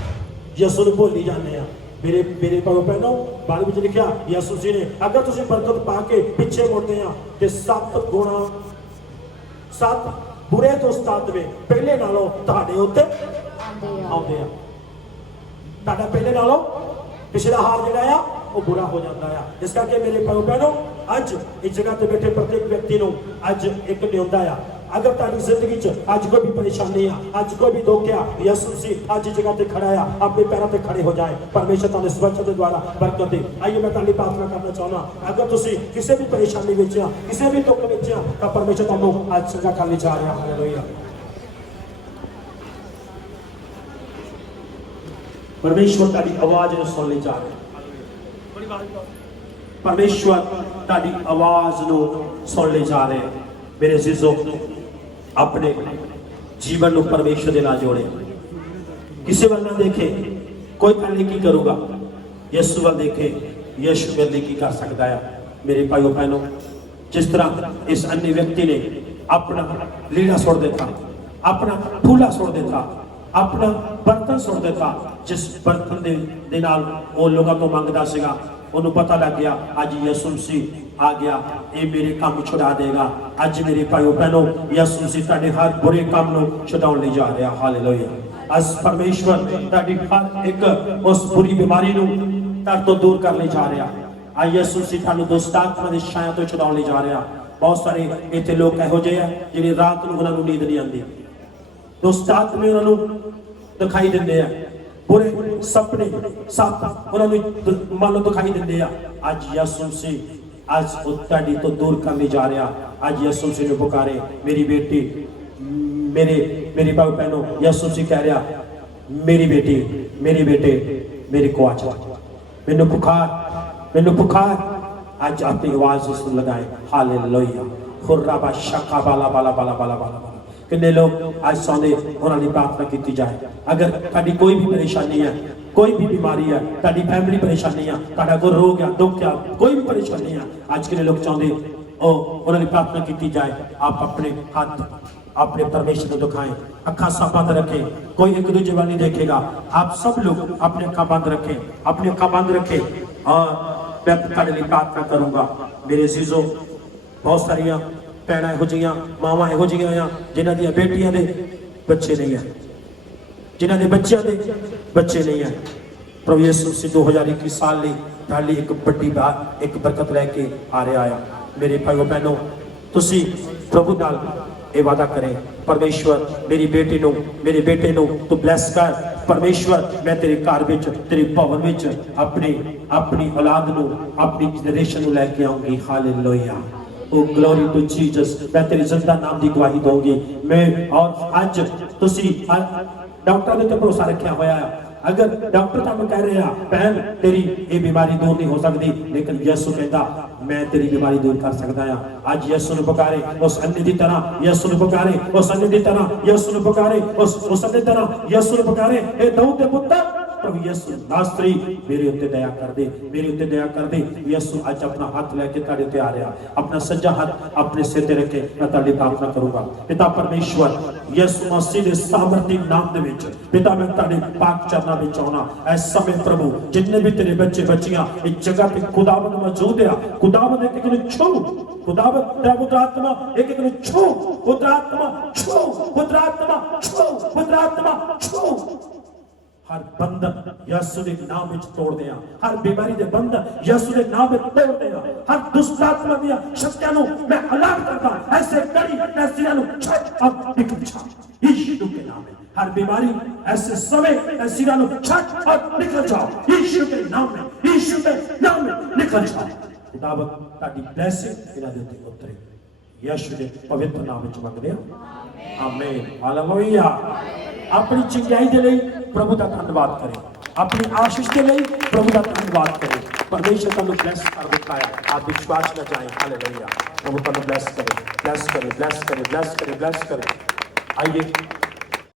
ਯਿਸੂ ਨੂੰ ਭੁੱਲ ਹੀ ਜਾਂਦੇ ਆ ਮੇਰੇ ਭਾਈ ਭੈਣੋ ਬਾਣੀ ਵਿੱਚ ਲਿਖਿਆ ਯਿਸੂ ਜੀ ਨੇ ਅਗਰ ਤੁਸੀਂ ਬਰਕਤ ਪਾ ਕੇ ਪਿੱਛੇ ਮੁੜਦੇ ਆ ਤੇ 7 ਬੁਰੇ ਦੁਸ਼ਟ ਆਤਮੇ ਪਹਿਲੇ ਨਾਲੋਂ ਤੁਹਾਡੇ ਉੱਤੇ ਆਉਂਦੇ ਆ ਤੁਹਾਡਾ ਪਹਿਲੇ ਨਾਲੋਂ ਪਿਛਲਾ ਹਾਲ ਜਿਹੜਾ ਆ ਉਹ ਬੁਰਾ ਹੋ ਜਾਂਦਾ ਆ ਇਸ ਕਰਕੇ ਮੇਰੇ ਭਾਈ ਭੈਣੋ ਅੱਜ ਇਸ ਜਗ੍ਹਾ ਤੇ ਬੈਠੇ ਪ੍ਰਤੇਕ ਵਿਅਕਤੀ ਨੂੰ ਅੱਜ ਇੱਕ ਨਿਉਂਦਾ ਆ अगर तारी जिंदगी च आज कोई भी परेशानी आ आज कोई भी दुख आ यीशु मसीह आज जगह पे खड़ा है अपने पैरों पे खड़े हो जाए परमेश्वर ताने स्वच्छ के द्वारा बरकत दे आइए मैं ताली प्रार्थना करना चाहना अगर तुसी किसी भी परेशानी विच आ किसी भी दुख विच आ तां परमेश्वर तानू आज सजा करने जा रहा है हालेलुया परमेश्वर तारी आवाज नु सुन ले जा रहे परमेश्वर तारी आवाज नु सुन ले जा रहे मेरे अजीजों अपने जीवन को परमेश्वर के नाल जोड़े किसी वाल ना देखे कोई पहले की करूँगा यीशु वाल देखे यीशु मेरे लिए की कर सकता है मेरे भाइयों बहनों जिस तरह इस अन्य व्यक्ति ने अपना लीड़ा छोड़ देता अपना फूला छोड़ देता अपना बर्तन छोड़ देता जिस बर्तन दे नाल वो लोगों को मंगता सीगा उन्होंने पता लग गया आज यीशु मसीह आ गया ये मेरे काम छुड़ा देगा आज मेरे भाइयों बहनों यीशु मसीह तुहाडे हर बुरे काम नूं छुड़ाउण लई जा रहा हालेलुया आज परमेश्वर तुहाडी हर एक उस बुरी बीमारी नूं तुहाडे तो दूर कर लई जा रहा आज यीशु मसीह तुहानूं दुष्ट आत्मा दी छाया तो छुड़ाउण लई जा रहा बहुत सारे इत्थे लोग इहो जिहे आ जिहड़े रात नूं उन्हां नूं नींद नहीं आंदी दुष्ट आत्मा उन्हां नूं दिखाई दिंदे आ बुरे सपने सप उन्होंने मन दिखाई देंगे आज यीशु मसीह आज तुहाडी तो दूर करने जा रहा आज यीशु मसीह ने पुकारे मेरी बेटी मेरे भाई बहनों यीशु मसीह कह रहा मेरी बेटी मेरे बेटे मेरे को आ मैनू पुकार आज अपनी आवाज सुन लगाए हालेलुया खुर्रा बा शका बाला बाला बाला बाला बाला कितने लोग आज सौंदे उन्होंने प्रार्थना की जाए अगर ताड़ी कोई भी परेशानी है कोई भी बीमारी है ताड़ी फैमिली परेशानी है ताड़ा कोई रोग है दुख है कोई भी परेशानी है आज के लोग चाहते उन्होंने प्रार्थना की जाए आप अपने हाथ अपने परमेश्वर को दिखाएं अखा सब बंद रखें कोई एक दूसरे वाल नहीं देखेगा आप सब लोग अपने अखा बंद रखें अपने अखा बंद रखें और मैं ताड़े लिए प्रार्थना करूंगा मेरे अजीजों बहुत सारिया भैन इहो जिहियां मावां इहो जिहियां आ जिन्हां दी बेटियां दे बच्चे नहीं है जिन्हां दे बच्चों दे बच्चे नहीं है प्रभु यीशु मसीह 2021 साल लई ताली एक बड़ी बात एक बरकत लैके आ रहा है मेरे भाइयों बहनों तुसी प्रभु नाल ये वादा करें परमेश्वर मेरी बेटी नूं मेरे बेटे नूं तू ब्लैस कर परमेश्वर मैं तेरे घर विच तेरे भवन विच अपनी औलाद नूं अपनी जनरेशन नूं लैके आऊंगी hallelujah oh glory to Jesus मैं तेरे जिंदा नाम की गवाही दूंगी मैं और आज तुसी डॉक्टर ने तो भरोसा रखा होया अगर डॉक्टर ਤੁਹਾਨੂੰ ਕਹਿ ਰਿਹਾ ਭੈਣ ਤੇਰੀ ਇਹ ਬਿਮਾਰੀ ਦੂਰ ਨਹੀਂ ਹੋ ਸਕਦੀ ਲੇਕਿਨ ਯਿਸੂ ਕਹਿੰਦਾ ਮੈਂ ਤੇਰੀ ਬਿਮਾਰੀ ਦੂਰ ਕਰ ਸਕਦਾ ਹਾਂ ਅੱਜ ਯਿਸੂ ਨੂੰ ਪੁਕਾਰੇ ਉਸ ਅੰਨੇ ਦੀ ਤਰ੍ਹਾਂ ਯਿਸੂ ਨੂੰ ਪੁਕਾਰੇ ਉਸ ਅੰਨੇ ਦੀ ਤਰ੍ਹਾਂ ਯਿਸੂ ਨੂੰ ਪੁਕਾਰੇ ਉਸ ਅੰਨੇ ਦੀ ਤਰ੍ਹਾਂ ਯਿਸੂ ਨੂੰ ਪੁਕਾਰੇ ਇਹ ਦਾਊਦ ਦੇ ਪੁੱਤਰ प्रभु यीशु नासरी मेरे उत्ते दया कर दे मेरे उत्ते दया कर दे यीशु आज अपना हाथ लेके ताड़े ते आ रहा अपना सज्जा हाथ अपने सिर ते रखे मैं ताड़ी प्रार्थना करूंगा पिता परमेश्वर यीशु मसीह दे सामर्थी नाम दे विच पिता मैं ताड़े पाक चरना विच आउणा इस समय प्रभु जिन्ने भी तेरे बच्चे बच्चियां इस जगह पे खुदावंद मौजूद है खुदावंद एक एक छू खुदावंद तेरा पुत्र आत्मा एक एक छू पुत्र आत्मा छू पुत्र आत्मा छू पुत्र आत्मा छू हर बंधन यीशु के नाम में तोड़ दिया हर बीमारी के बंधन यीशु के नाम में तोड़ दिया हर दुष्ट आत्मा दी शक्तियां नु मैं अलग करता ऐसे कड़ी ऐसे नु छट अब निकल जा यीशु के नाम में हर बीमारी ऐसे समय ऐसी नु छट अब निकल जाओ यीशु के नाम में यीशु के नाम में निकल जाओ खुदावंद ताड़ी ब्लेसिंग इना दे उत्ते उतरे यीशु के पवित्र नाम में मंगदे आमीन हालेलुया अपनी चंगाई के लिए प्रभु का धन्यवाद करें अपनी आशीष के लिए प्रभु का धन्यवाद करें परमेश्वर तुहानू ब्लेस कर दिता है आप विश्वास न जाए हालेलुया प्रभु तुहानू ब्लेस करे ब्लेस करे ब्लेस करे ब्लेस करे ब्लेस करे आइए